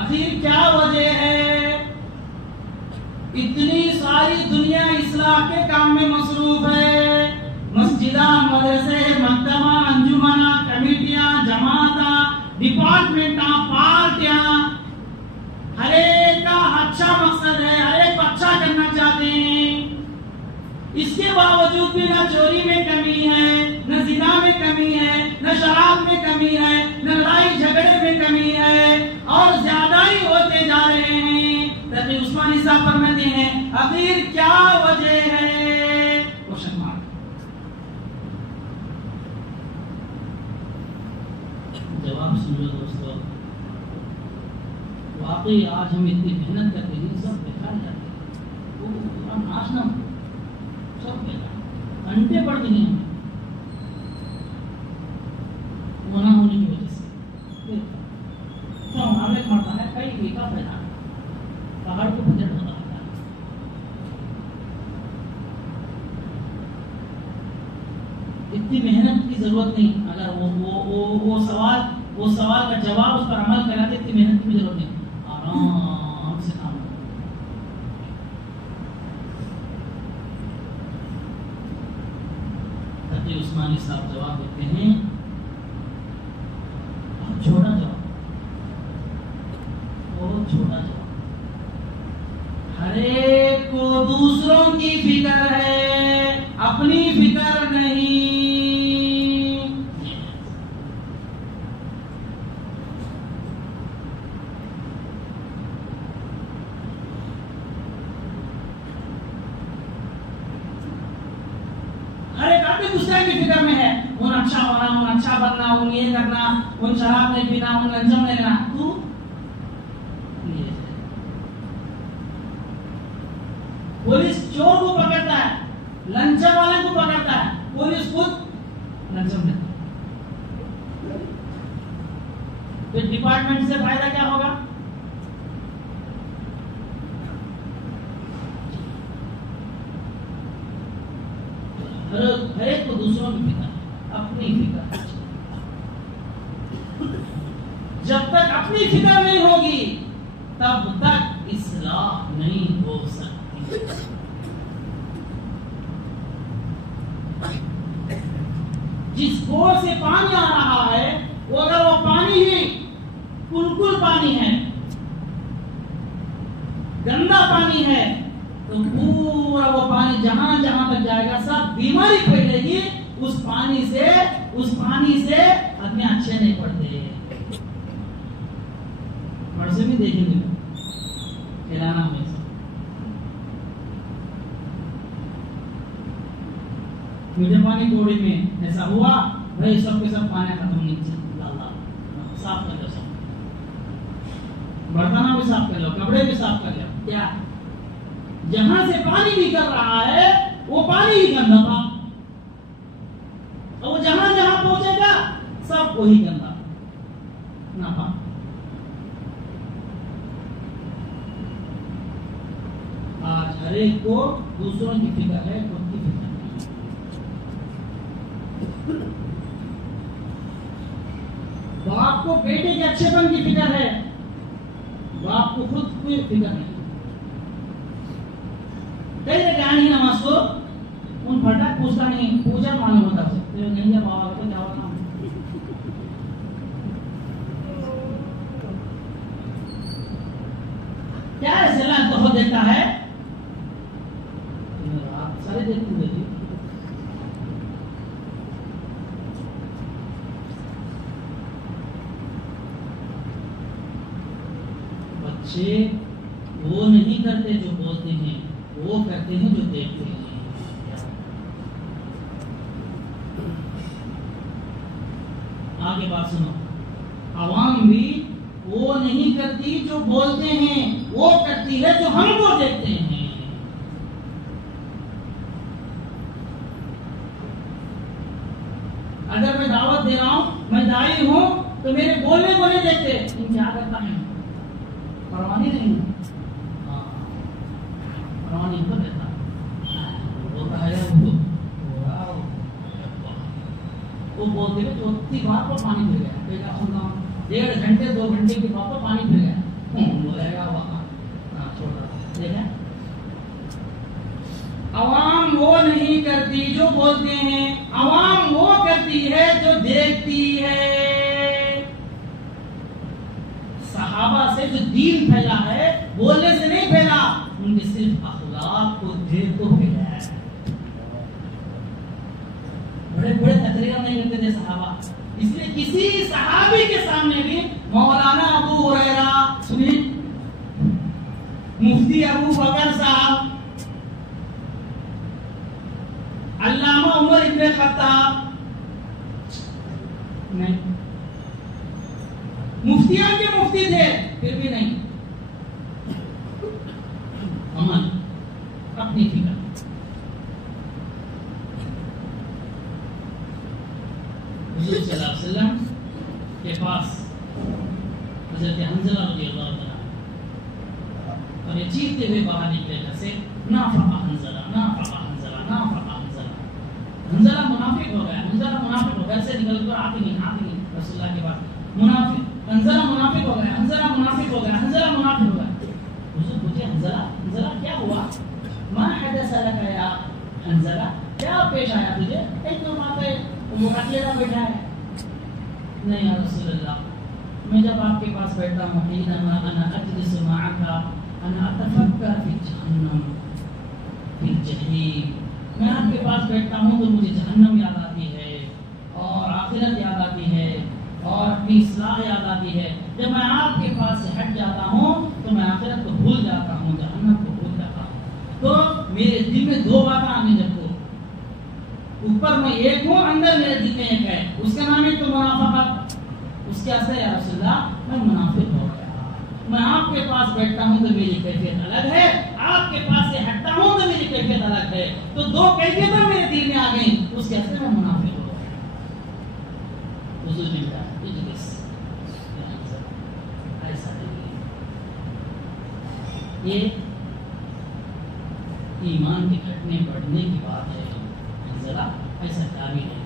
आखिर क्या वजह है इतनी सारी दुनिया इस्लाह के काम में मसरूफ है, मस्जिदा, मदरसे, मकतबा, अंजुमना, कमेटियां, जमाता, डिपार्टमेंटा, पार्टियां, हर एक का अच्छा मकसद है, हर एक अच्छा करना चाहते हैं। इसके बावजूद भी न चोरी में कमी है, न जिना में कमी है, न शराब में कमी है, न लड़ाई झगड़े में कमी है, और ज्यादा ही होते जा रहे हैं। तभी उस्मानी साहब फरमाते हैं आखिर क्या वजह है? Question mark. जवाब सुन लो दोस्तों, वाकई आज हम इतनी मेहनत करते हैं, सब बेकार जाते हैं, वो नाशना सब बेकार, घंटे पड़ गए हैं मना होने की वजह से। तो हमारे मरता है कई बीघा फैला, पहाड़ को बजट होता है। इतनी मेहनत की जरूरत नहीं, अगर वो सवाल का जवाब उस पर अमल करा तो इतनी मेहनत की जरूरत नहीं, आराम से काम। उस्मानी साहब जवाब देते हैं, छोटा जवाब, हर एक को दूसरों की फिक्र है, अपनी फिक्र नहीं। हर एक आदमी दूसरे की फिक्र में है, उन अच्छा होना, उन अच्छा बनना, उन ये करना, उन शराब नहीं पीना, उन लंचम नहीं लेना। तू पुलिस चोर को पकड़ता है, लंचम वाले को पकड़ता है, पुलिस खुद लंचम देता है। तो डिपार्टमेंट से फायदा क्या होगा? हर एक को दूसरों की फिक्र, अपनी फिक्र। जब तक अपनी फिक्र नहीं होगी तब तक इस्लाह नहीं हो सकती। जिस बोर से पानी आ रहा है वो अगर वो पानी ही कुलकुल पानी है, गंदा पानी है, तो पूरा वो पानी जहां जहां तक जाएगा सब बीमारी फैलेगी। उस पानी से आदमी अच्छे नहीं पड़ते। वर्षे भी देखेंगे खिलाना में मीठे पानी कोड़ी में ऐसा हुआ भाई, सबके सब पानी खत्म नहीं डालना, साफ कर लो, सब बर्तन भी साफ कर लो, कपड़े भी साफ कर लो। क्या जहां से पानी निकल रहा है वो पानी ही गंदा था, और वो जहां जहां पहुंचेगा सब वही गंदा ना पा। आज हर एक को दूसरों की फिक्र है, खुद की फिक्र नहीं। बाप को बेटे के अच्छेपन की फिक्र है, बाप को खुद कोई फिक्र नहीं। कई जगह नहीं नमाज को उन फटाक पूछता नहीं, पूजा मालूम होता है तो नहीं जब बाबा तो क्या होगा। क्या सलाह तो हो देता है, आप सारे देखते हैं। बच्चे वो नहीं करते जो बोलते हैं, वो करते हैं जो देखते हैं। आगे बात सुनो, आवाम भी वो नहीं करती जो बोलते हैं, वो करती है जो हमको देखते हैं। अगर मैं दावत दे रहा हूं, मैं दाई हूं, तो मेरे बोलने को नहीं देखते, तुम क्या करता है परवानी नहीं, परवानी तो देता वो कहेगा वो बोलते हुए चौथी बार पर पानी फिर गया, सुनता हूँ 1.5 घंटे 2 घंटे के बाद पानी फिर गया, बोलेगा छोड़ रहा। देखा, अवाम वो नहीं करती जो बोलते हैं, अवाम वो करती है जो देखती है। सहाबा से जो दीन फैला है बोलने से नहीं फैला, उनके सिर्फ अखलाक को देख को फैला है। बड़े बड़े तकरीर नहीं करते थे सहाबा, इसलिए किसी सहाबी के सामने भी मौलाना अबू हुरैरा सुनिए, मुफ्ती अबू बकर साहब, अल्लामा उमर इब्न खत्ताब नहीं, मुफ्तियां के मुफ्ती थे फिर भी नहीं, अमन अपनी फिक्र। हुजूर सल्लल्लाहु अलैहि वसल्लम के पास हज़रत हंज़ला रज़ियल्लाहु अन्हु और ये चीखते हुए बाहर निकले घर से, नाफ़क़ा हंज़ला, नाफ़क़ा हंज़ला, नाफ़क़ा हंज़ला। हंज़ला मुनाफिक हो गया, हंज़ला मुनाफिक हो गया, से निकल कर आते नहीं रसूलुल्लाह के पास मुनाफिक, हंज़ला मुनाफिक हो गया, हंज़ला मुनाफिक हो गया, हंज़ला मुनाफिक हो गया। हुजूर पूछे, हंज़ला हंज़ला क्या हुआ, मा हदस लका या हंज़ला, क्या पेश आया तुझे, एक तो बात है वो अकेला बैठा है। नहीं या रसूलल्लाह, मैं जब आपके पास बैठता हूँ, अना अजलिसु मअका अना अतफक्कर फी जहन्नम फी जहीम, मैं आपके पास बैठता हूँ तो मुझे जहन्नम याद आती है और आखिरत याद आती है और अपनी इस्लाह याद आती है। जब मैं आपके पास से हट जाता हूँ तो मैं आखिरत को भूल जाता हूँ, जहन्नम को भूल जाता हूँ। तो मेरे दिल में 2 बातें आने जब ऊपर मैं एक हूँ, अंदर मेरे दिल में एक है, उसका नाम है तो मुनाफिक। उसके असर या रसूलल्लाह, मैं मुनाफिक हो गया। मैं आपके पास बैठता हूँ तो मेरी कैफियत अलग है, आपके पास से हटता हूँ तो मेरी कैफियत अलग है, तो 2 कैफियतें मेरे दिल में आ गई, उसके असर में मुनाफिक हो गया। हुजूर ने कहा इजलिस, ऐसा नहीं, ये ईमान के घटने बढ़ने की बात है। जरा ऐसा काबिल है,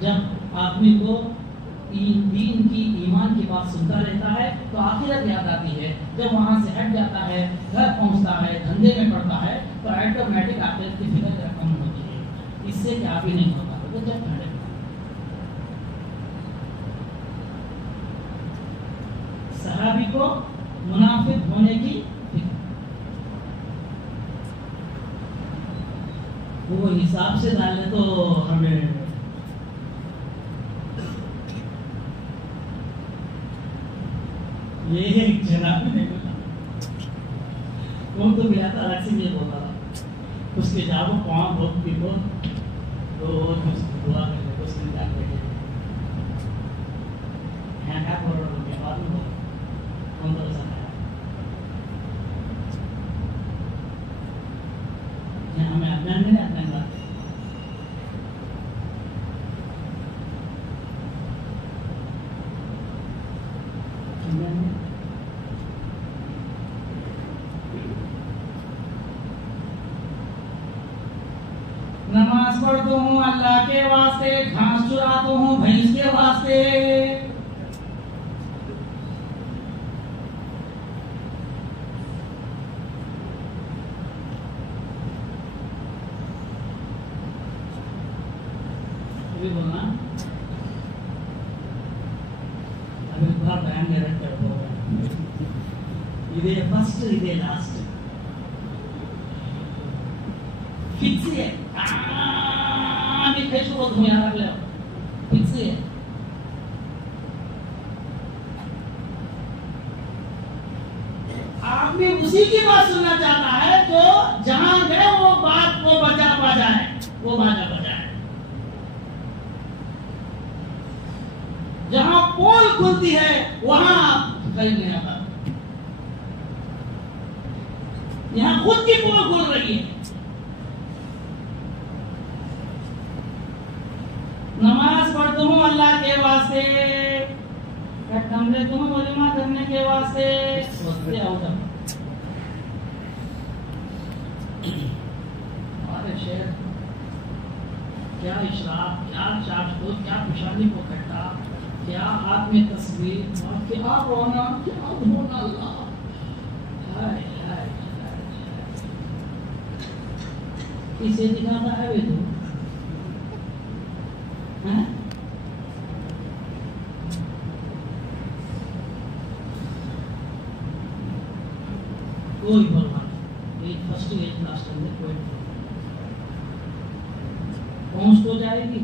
जब आदमी को दीन की ईमान की बात सुनता रहता है तो आखिरत याद आती है। जब वहां से हट जाता है, घर पहुंचता है, धंधे में पड़ता है तो ऑटोमेटिक आखिरत की फिक्र कम होती है। इससे क्या भी नहीं होता तो जब खड़े सहाबी को मुनाफिक होने की वो हिसाब से डाले तो हमें ये जनाब नहीं बोला, वो तो मिला था अलग से ये बोला था उसके जाओ कौन बहुत पीपो तो दुआ कर ले उसने क्या करे हैं क्या बोल रहा हूँ बाद में हम तो ऐसा है हमें अज्ञान नहीं अज्ञान बात नमाज पढ़ता हूँ अल्लाह के वास्ते, घास चुराता हूँ भैंस के वास्ते। बोलना अभी बार बयान में रख कर इधे फर्स्ट इधे लास्ट फिक्स है कैसे बोल दूं यार अगले फिक्स है। आदमी उसी की बात सुनना चाहता है जो जहां गए वो बात वो बाजा बजाए, वो बाजा बजाए। जहां पोल खुलती है वहां कहीं नहीं आता। यहां खुद की पोल खुल रही है। नमाज पढ़ता हूँ अल्लाह के वास्ते, कमरे तुम वलीमा करने के वास्ते सोचते आओ तब। अरे शेर क्या इशराक, क्या चाट को, क्या खुशहाली को कटा, क्या हाथ में तस्वीर और क्या रोना, क्या धोना अल्लाह। हाय हाय किसे दिखाता है वे तू हैं? कोई बोलना एक फर्स्ट एक लास्ट में कोई पहुंच तो जाएगी।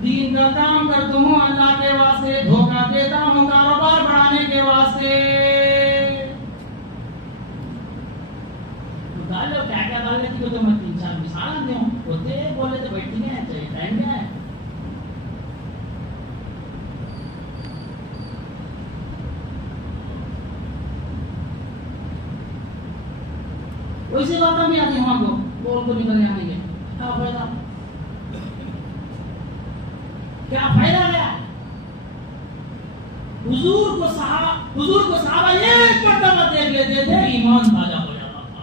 दीन का काम करता हूँ अल्लाह के वास्ते, धोखा देता हूँ कारोबार बढ़ाने के वास्ते। डालो क्या क्या डालने की तो मैं 3-4 मिसाल दूं होते बोले तो बैठ गए चाहिए टाइम क्या है। वैसे बात में आती वहां को बोल को निकल आएंगे क्या फायदा, क्या फायदा गया। हुजूर को सहाबा एक मर्तबा देख लेते थे ईमान ताजा हो जाता था।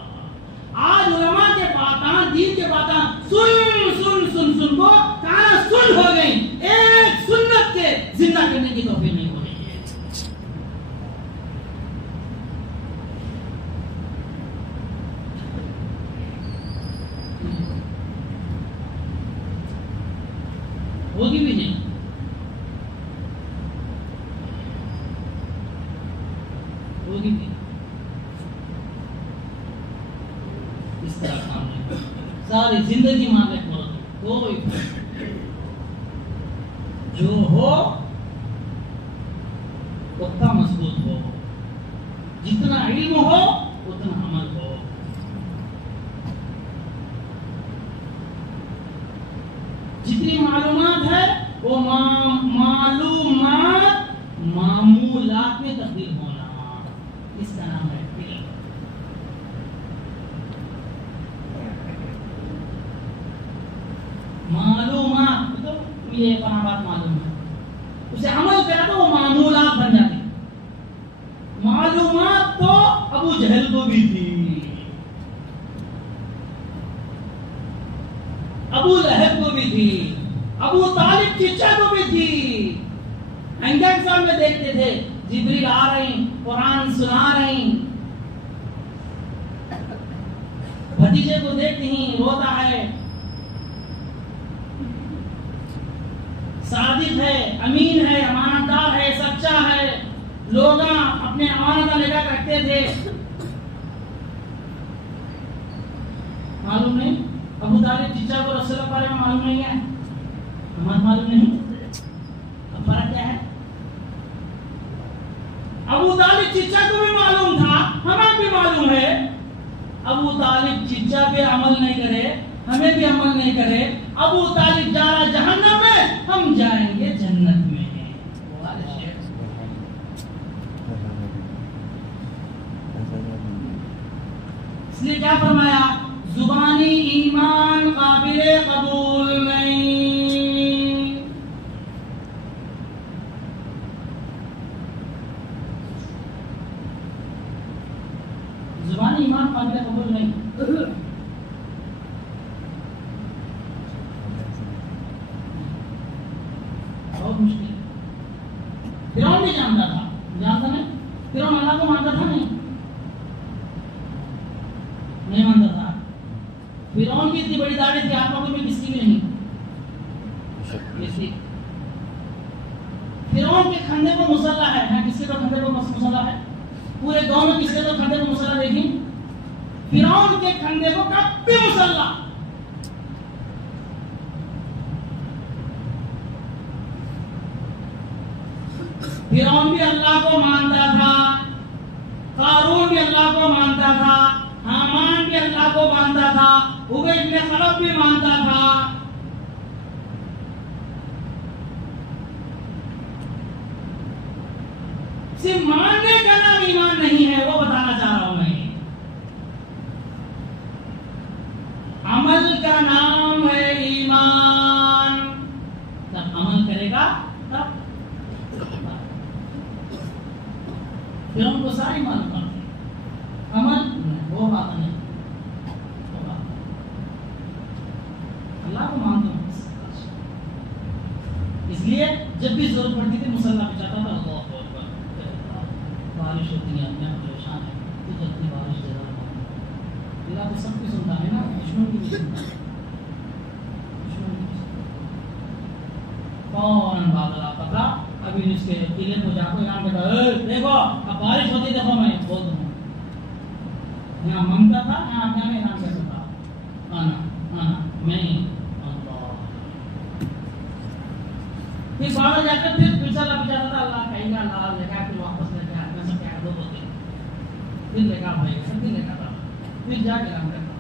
आज उलमा के बातें दीन के बातें सुन को काना सुन हो गई, एक सुन्नत के जिंदा करने की तौफीक नहीं हो रही है। होगी भी नहीं, होगी भी इस तरह काम नहीं। सारी जिंदगी मांगे कोई जो हो उतना मजबूत हो, जितना इल्म हो उतना अमल हो। जितनी मालूमात है वो मालूमात मामूलात में तब्दील होना, इसका नाम है इल्म। मालूमात तो ये फला बात मालूम इसलिए अमल करा तो वो मामूलात बन जाते। मालूमात तो अबू जहल को भी थी, अबू लहब को भी थी, अबू तालिब चीचा को भी थी। एग्जाम में देखते थे जिब्रील आ रही, कुरान सुना रही, भतीजे को देखते ही रोता है, सादिक है, अमीन है, अमानतदार है, सच्चा है, लोग अपने अमानत लेकर रखते थे। मालूम नहीं अबू तालिब चीचा को रसूलुल्लाह के बारे में मालूम नहीं है, हमें मालूम नहीं। अब फर्क क्या है? अबू तालिब चीचा को भी मालूम था, हमें भी मालूम है। अबू तालिब चीचा पे अमल नहीं करे, हमें भी अमल नहीं करे। अबू तालिब जा रहा जहन्नम में, हम जाएंगे जन्नत में। इसलिए क्या फरमाया? जुबानी ईमान काबिले कबूल नहीं। जुबानी ईमान काबिले कबूल नहीं। बहुत मुश्किल। फिरौन भी जानता था, जानता नहीं? फिरौन अल्लाह को मानता था नहीं मानता था। फिरौन की इतनी बड़ी दाढ़ी थी, आप लोगों में किसी भी नहीं। फिरौन के खंधे पर मुसल्ला है, किसके तो खंधे पर मुसल्ला है? पूरे गांव में किसके तो खंधे पर मुसल्ला देखी? फिरौन के खंधे को कभी मुसल्ला। फिरौन भी अल्लाह को मानता था, कारून भी अल्लाह को मानता था, हामान भी अल्लाह को मानता था, उबय इब्न खलफ भी मानता था। सिर्फ मानने का नाम ईमान नहीं है, वो बताना चाह रहा हूं मैं। अमल का नाम है ईमान। जब अमल करेगा तब फिर हमको सारी मालूम करते, अमल वो बात नहीं। अल्लाह को मानते हैं, इसलिए जब भी जरूरत पड़ती थी मुसल्ला पे जाता था। अल्लाह अकबर, बारिश होती है, मैं परेशान है, तो जल्दी बारिश दे रहा है। मेरा तो सब कुछ सुनता है ना, दुश्मन की भी सुनता है, कौन बादल आता था। अभी इसके किले को जाकर यहाँ पे देखो अब बारिश होती, देखो मैं बोल दूँ, यहाँ ममता था, यहाँ क्या में यहाँ कैसा था, आना आना मैं फिर बाहर जाकर फिर चला जाता था। अल्लाह कहेगा, अल्लाह लेकर फिर वापस लेकर आया, मैं सब क्या दो बोलते फिर लेकर भाई सब दिन लेकर था, फिर जाके काम करता।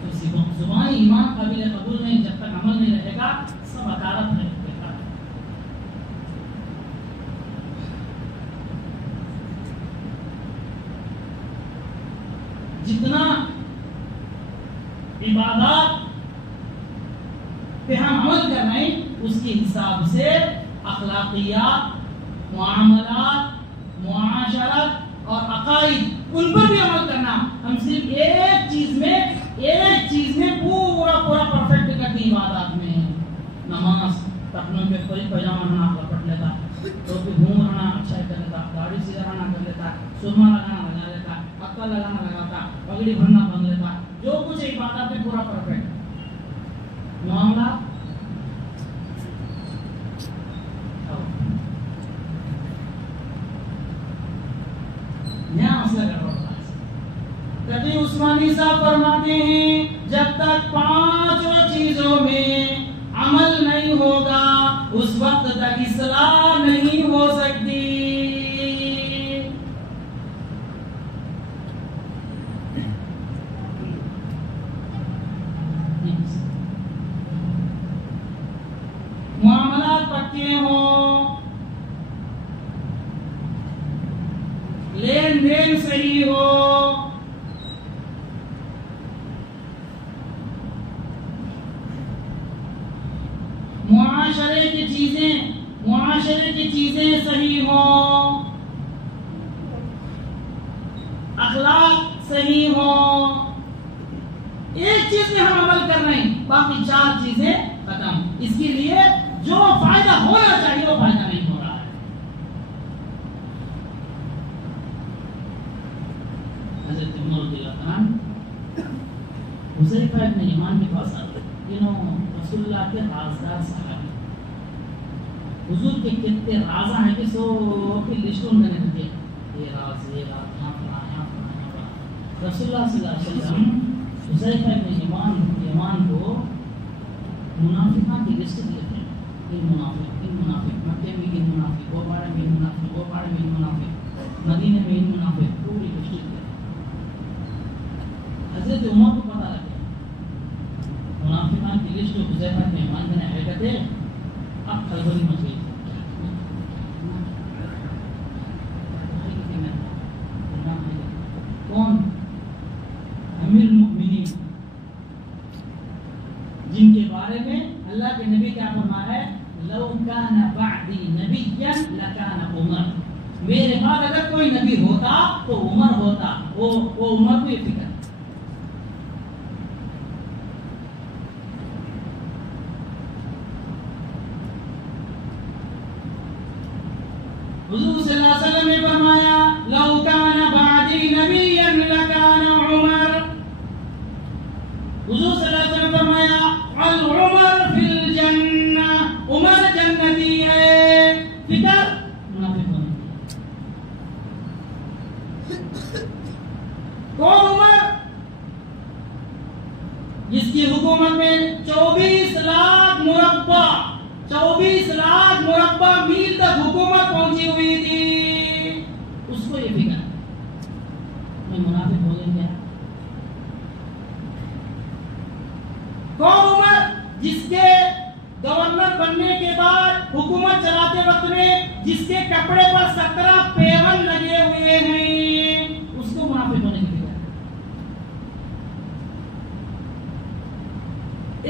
तो जुबानी ईमान काबिल कबूल नहीं, जब तक अमल नहीं रहेगा सब अदालत है। जितना इबादत पे हम अमल कर रहे हैं उसके हिसाब से अखलाकियात, मुआमलात, मुआशरत और अकाइद उन पर भी अमल करना। हम सिर्फ एक चीज में पूरा परफेक्ट करते इबादत में। नमाज तखनों पे कोई पैजामा ना पट लेता, तो फिर घूम रहना अच्छा कर लेता, दाढ़ी सीधा रहना कर लेता, सुरमा लगाना लगा लेता, अक्का लगाना लगाता, पगड़ी भरना बंद लेता, जो कुछ इबादत में पूरा परफेक्ट। मामला यहाँ असला कर रहा है। कभी उस्मानी साहब फरमाते हैं जब तक पांचों चीजों में अमल नहीं होगा उस वक्त तक इस्लाह नहीं हो सकती। मामलात पक्के हो, लेन देन सही हो, मुआशरे की चीजें सही हो, अखलाक सही हो, एक चीज में हम अमल कर रहे हैं, बाकी 4 चीजें खत्म। इसके लिए जो फायदा होना चाहिए वो फायदा नहीं हो रहा है। हज़रत उमर रज़ियल्लाहु अन्हु हुज़ैफा इब्न यमान के पास आते, रसूलुल्लाह के राज़दार सहाबी, हुजूर के कितने राज़ा हैं कि सो की लिस्ट उन्होंने दी, ये राज यहाँ पर रसूलुल्लाह सल्लल्लाहु अलैहि वसल्लम हुज़ैफा इब्न यमान को मुनाफिकों की लिस्ट दी थी। इन मुनाफिक मक्के में इन मुनाफिक, वो बाड़े में इन मुनाफिक, वो बाड़े में इन मुनाफिक, मदीने में इन मुनाफिक, पूरी लिस्ट दी। हज़रत उमर को पता लगा मुनाफिकों की लिस्ट जो हुज़ैफा इब्न यमान ने आया थे, अब खलबली मच गई। कौन? अमीरुल मोमिनीन, जिनके बारे में अल्लाह के नबी क्या फरमाया है, लौ काना बअदी नबिय्यन लकाना उमर, मेरे बाद अगर कोई नबी होता तो उमर होता। वो उमर को ये फिक्र। हुजूर सल्लल्लाहु अलैहि वसल्लम ने फरमाया, लौ काना बअदी नबिय्यन लकाना उमर। हुजूर सल्लल्लाहु अलैहि वसल्लम ने फरमाया, अल उमर फिल जन्ना, उमर जन्नती है। फिक्र मुनाफिक होने। कौन उमर? जिसकी हुकूमत में 24 लाख मुरब्बा मील तक हुकूमत पहुंची हुई थी, उसको ये फिक्र मैं मुनाफिक हो गया। कौन उमर? जिसके गवर्नर बनने के बाद हुकूमत चलाते वक्त में जिसके कपड़े पर 17 पेवन लगे हुए हैं, उसको मुनाफिक होने की फिक्र।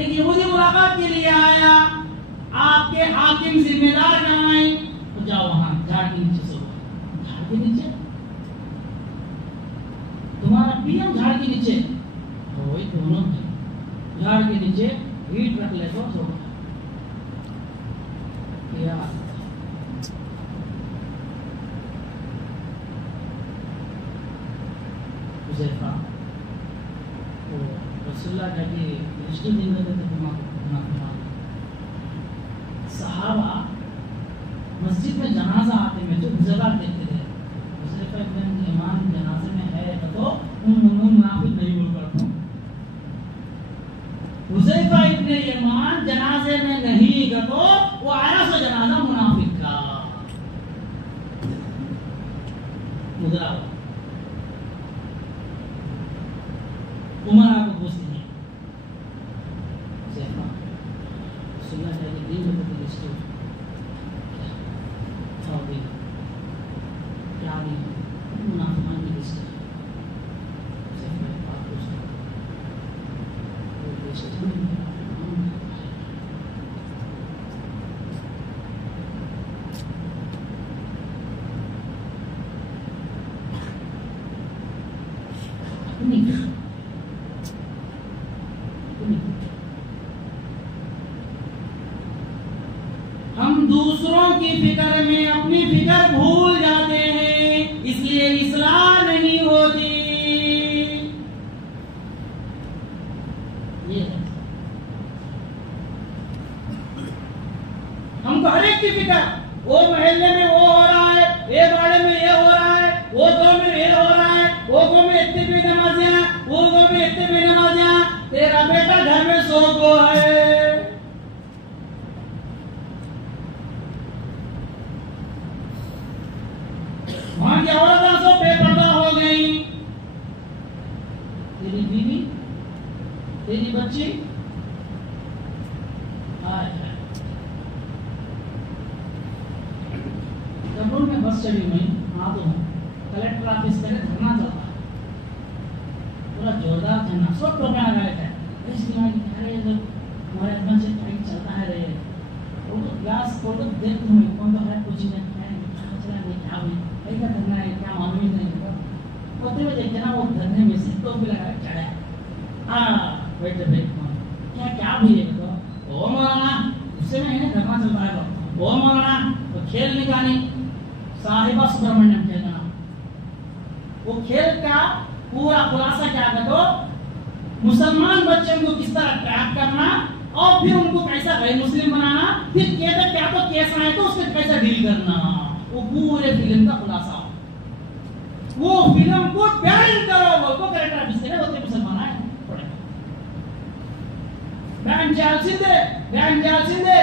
एक यहूदी मुलाकात के लिए आया, आपके हाकिम जिम्मेदार कहाँ हैं? तो जाओ वहां झाड़ के नीचे सो। झाड़ के नीचे? तुम्हारा पीएम झाड़ के नीचे? तो वही दोनों झाड़ के नीचे हीट रख ले तो सो क्या। हुज़ैफा तो रसूलुल्लाह की रिश्ते दिन में तो सहाबा मस्जिद में जनाजा आते में जो गुजरात देखते थे, हुज़ैफा इब्न यमान जनाजे में है तो मुनाफिक नहीं बोल करता। हुज़ैफा इब्न यमान जनाजे में नहीं गया तो वो आया सो जनाजा मुनाफिक का गुजरा। उमर आपको पूछती है हुज़ैफा सुनना चाहिए दिन में तो लिस्ट क्या दी मुनाफिकों की लिस्ट है। हुज़ैफा एक बात पूछता वो लिस्ट हम दूसरों की फिक्र में अपनी फिक्र भूल जाते हैं, इसलिए इस्लाह नहीं होती। ये हमको हर एक की फिक्र, वो महल्ले में वो हो रहा है, ये बाड़े में ये हो रहा है, वो गांव में ये हो रहा है, वो गांव में इतने बेनमाजियां, वो गांव में इतने बेनमाजियां, तेरा बेटा घर में सो गो है। वहां की औरतें सब बेपर्दा हो गई, तेरी बीवी, तेरी बच्ची कब्रों में बस चढ़ी हुई। हाँ तो कलेक्टर ऑफिस में धरना चलता है, पूरा जोरदार धरना, सब टोपे लगा लेते हैं। अरे हमारे हस्बैंड से फाइट चलता है रे, फोटो देख तुम्हें कौन तो है कुछ नहीं है चला नहीं क्या हुई क्या करना है क्या मालूम ही नहीं होता होते हुए देखते ना वो धरने में से तो भी लगा चढ़ा हाँ बैठ क्या क्या हुई है तो ओ मौलाना उससे में है धर्मा चल रहा है ओ मौलाना वो खेल निकाली साहिबा सुब्रमण्यम खेलना वो खेल का पूरा खुलासा क्या था तो मुसलमान बच्चों को किस तरह ट्रैप करना और फिर उनको कैसा गैर मुस्लिम बनाना फिर कहते क्या तो केस आए तो उसके कैसा डील करना वो पूरे फिल्म का खुलासा वो फिल्म को बैन करो वो करेक्टर बिस्ते होते मुसलमान आए बैन చేయాల్సిందే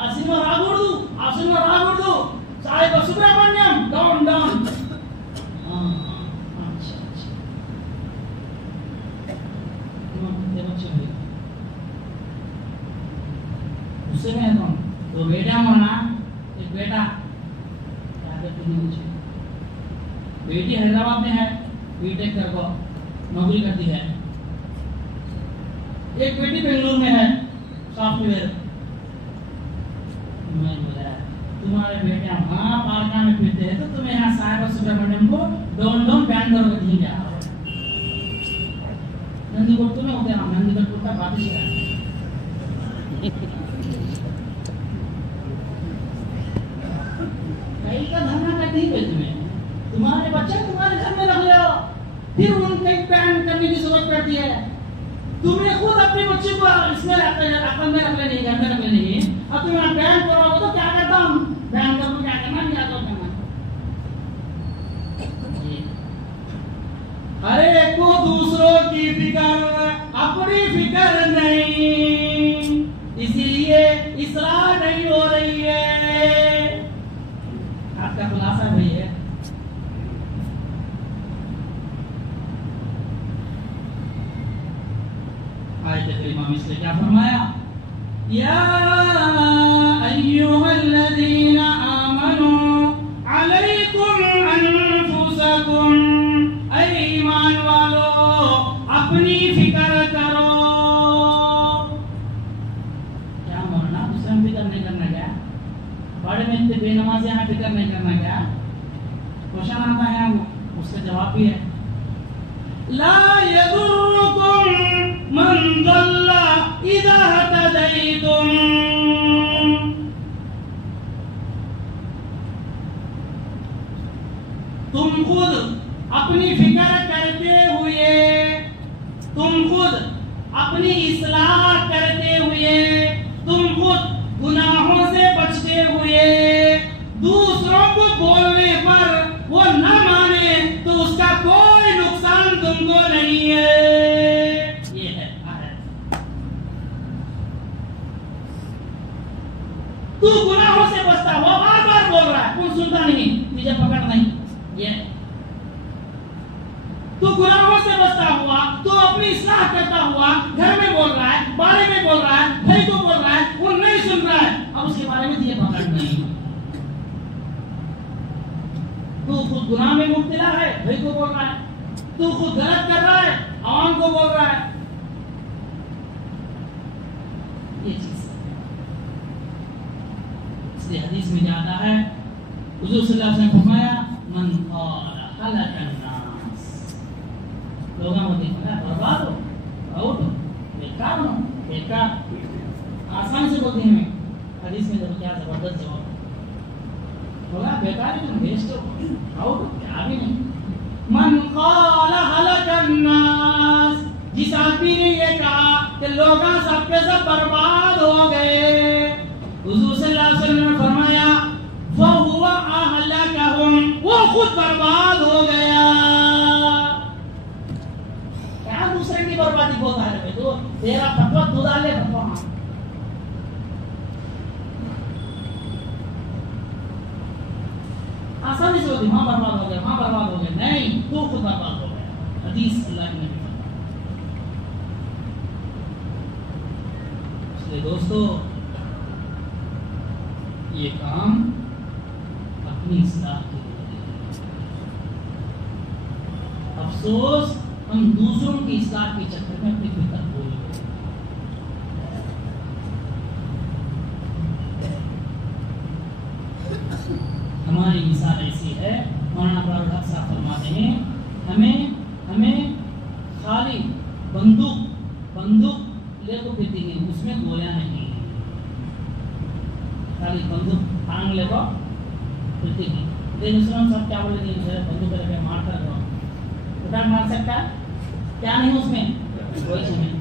ఆ సినిమా రాకూడదు సాయిబ సుబ్రహ్మణ్యం డౌన్ उससे में कौन तो बेटा माना एक बेटा बेटी हैदराबाद में है बीटेक कर को नौकरी करती है एक बेटी बेंगलुरु में है सॉफ्टवेयर मैं बोला तुम्हारे बेटे वहां पार्का में फिरते हैं तो तुम्हें यहाँ साहिबा सुब्रमण्यम को डोन बैन करोगे ठीक है नंदीकोट तुम्हें होते हैं नंदीकोट का बात ही कई का धरना करती है तुम्हें तुम्हारे बच्चे तुम्हारे घर में रख ले फिर उनके बैन करने की जरूरत पड़ती है तुम्हें खुद अपने बच्चे को इसमें अकल में रख लेनी घर में रख लेनी अब तुम्हें बैन करोगे तो क्या करता हूँ बैन करो क्या करना क्या करना अरे को दूसरों की फिक्र अपनी फिक्र नहीं इसीलिए इस्लाह नहीं हो रही है आपका खुलासा वही है आयत करीमा में इसलिए क्या फरमाया या अय्युहल्लज़ीना आमनू अलैकुम अनफुसकुम ऐ ईमान वालो अपनी फिक्र करो क्या मरना दूसरा फिक्र नहीं करना क्या बड़े में इतने बेनमाज यहाँ फिक्र नहीं करना क्या क्वेश्चन आता है उसका जवाब भी है ला यदुरुकुम मन दल्ला इज़ा हतदैतुम तुम खुद अपनी फिक्र करते हुए तुम खुद अपनी इस्लाह करते हुए तुम खुद गुनाहों से बचते हुए दूसरों को बोलने पर वो न माने तो उसका कोई नुकसान तुमको नहीं है ये है तू गुनाहों से बचता वो बार बार बोल रहा है कौन सुनता नहीं तुझे पकड़ नहीं ये तू गुनाहों से बचता हुआ तू अपनी इस्लाह करता हुआ घर में बोल रहा है बारे में बोल रहा है भाई को बोल रहा है वो नहीं सुन रहा है अब उसके बारे में तुझे पकड़ नहीं तू खुद गुनाह में मुब्तला है भाई को बोल रहा है तू खुद गलत कर रहा है आवाम को बोल रहा है ये चीज इसलिए हदीस में जाता है हुजूर सल्लल्लाहु अलैहि वसल्लम फरमाया मन क़ाला हलकन नास लोगों को देखना बर्बाद हो आउट बेकार हो बेकार आसानी से बोलते हैं हदीस में जब क्या जबरदस्त जवाब होगा बेकार ही तुम वेस्ट हो आउट क्या भी नहीं मन क़ाला हलकन नास जिस आदमी ने ये कहा कि लोग सब के सब बर्बाद हो गए हुजूर सल्लल्लाहु अलैहि वसल्लम ने फरमाया वहुवा अहलकहुम वो खुद बर्बाद हो गया क्या दूसरे की बर्बादी बोलता है तो तेरा फतवा तू डाल ले फतवा आसानी से होती वहां बर्बाद हो गया नहीं तू खुद बर्बाद हो गया हदीस अल्लाह के नबी इसलिए दोस्तों ये काम अपनी इस्लाह के लिए अफसोस हम दूसरों की इस्लाह के चक्कर में अपनी फिक्र भूल गए हमारी मिसाल ऐसी है, मौलाना फजल हक साहब फरमाते हैं हमें खाली बंदूक लेको पीती है, उसमें गोलियां नहीं है, खाली बंदूक टांग लेको पीती है। लेकिन सुनो सब क्या बोले बंदूक लेके मार कर दो, उठा मार सकता क्या नहीं उसमें, कोई चीज नहीं।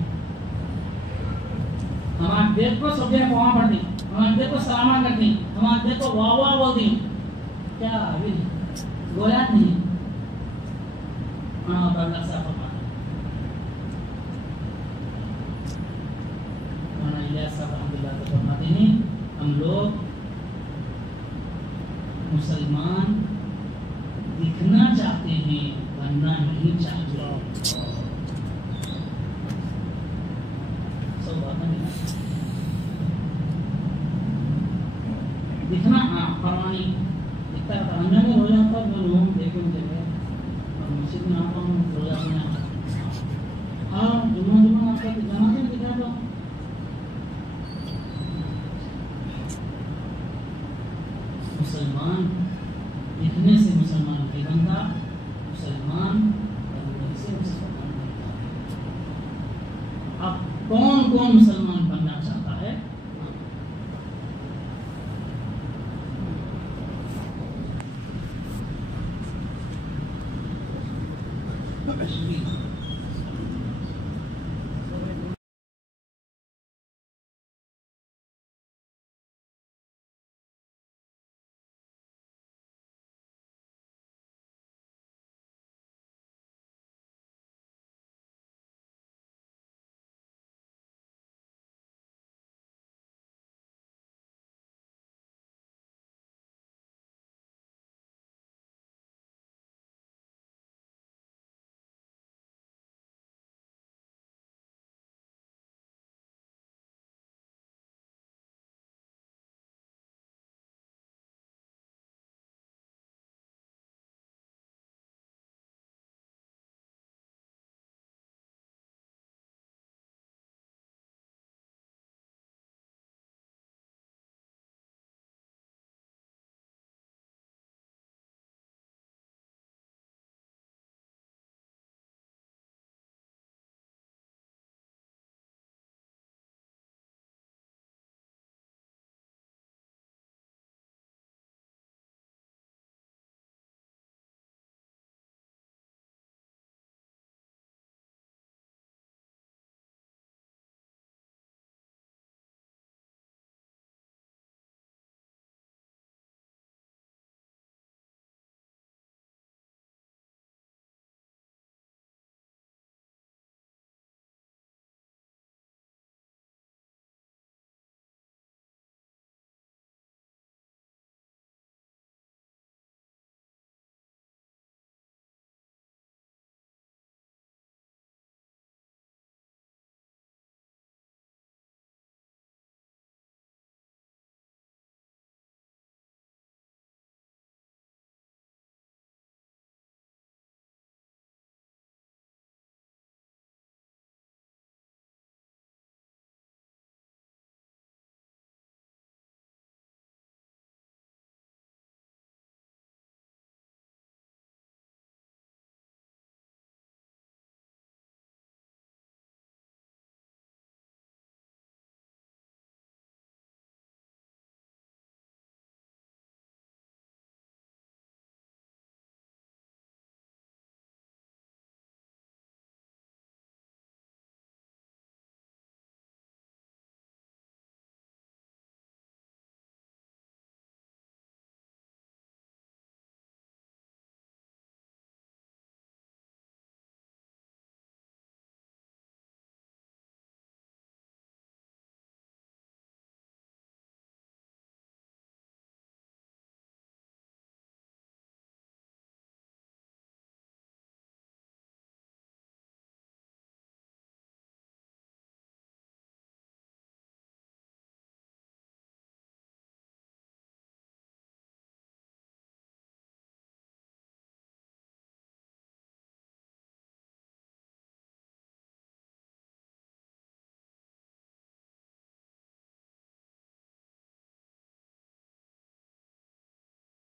हमारे देश को सब जगह वहां पड़ती, हमारे देश को सलामा करती, हमारे देश को वाह वाह बोलती, क्या अभी गोलियां नहीं। हाँ बल्ला साहब फरमाते हैं हम लोग मुसलमान दिखना चाहते हैं, बनना नहीं चाहते। सब बात नहीं दिखना, हाँ फरमानी दिखता है, अंदर में हो जाता है, लोग देखे मुझे और मस्जिद में आता हूँ रोजा में हाँ जुम्मा आपका जाना से दिखा दो। मुसलमान दिखने से मुसलमान नहीं बनता, मुसलमान बनने से मुसलमान बनता है। अब कौन कौन मुसलमान बनना चाहता है?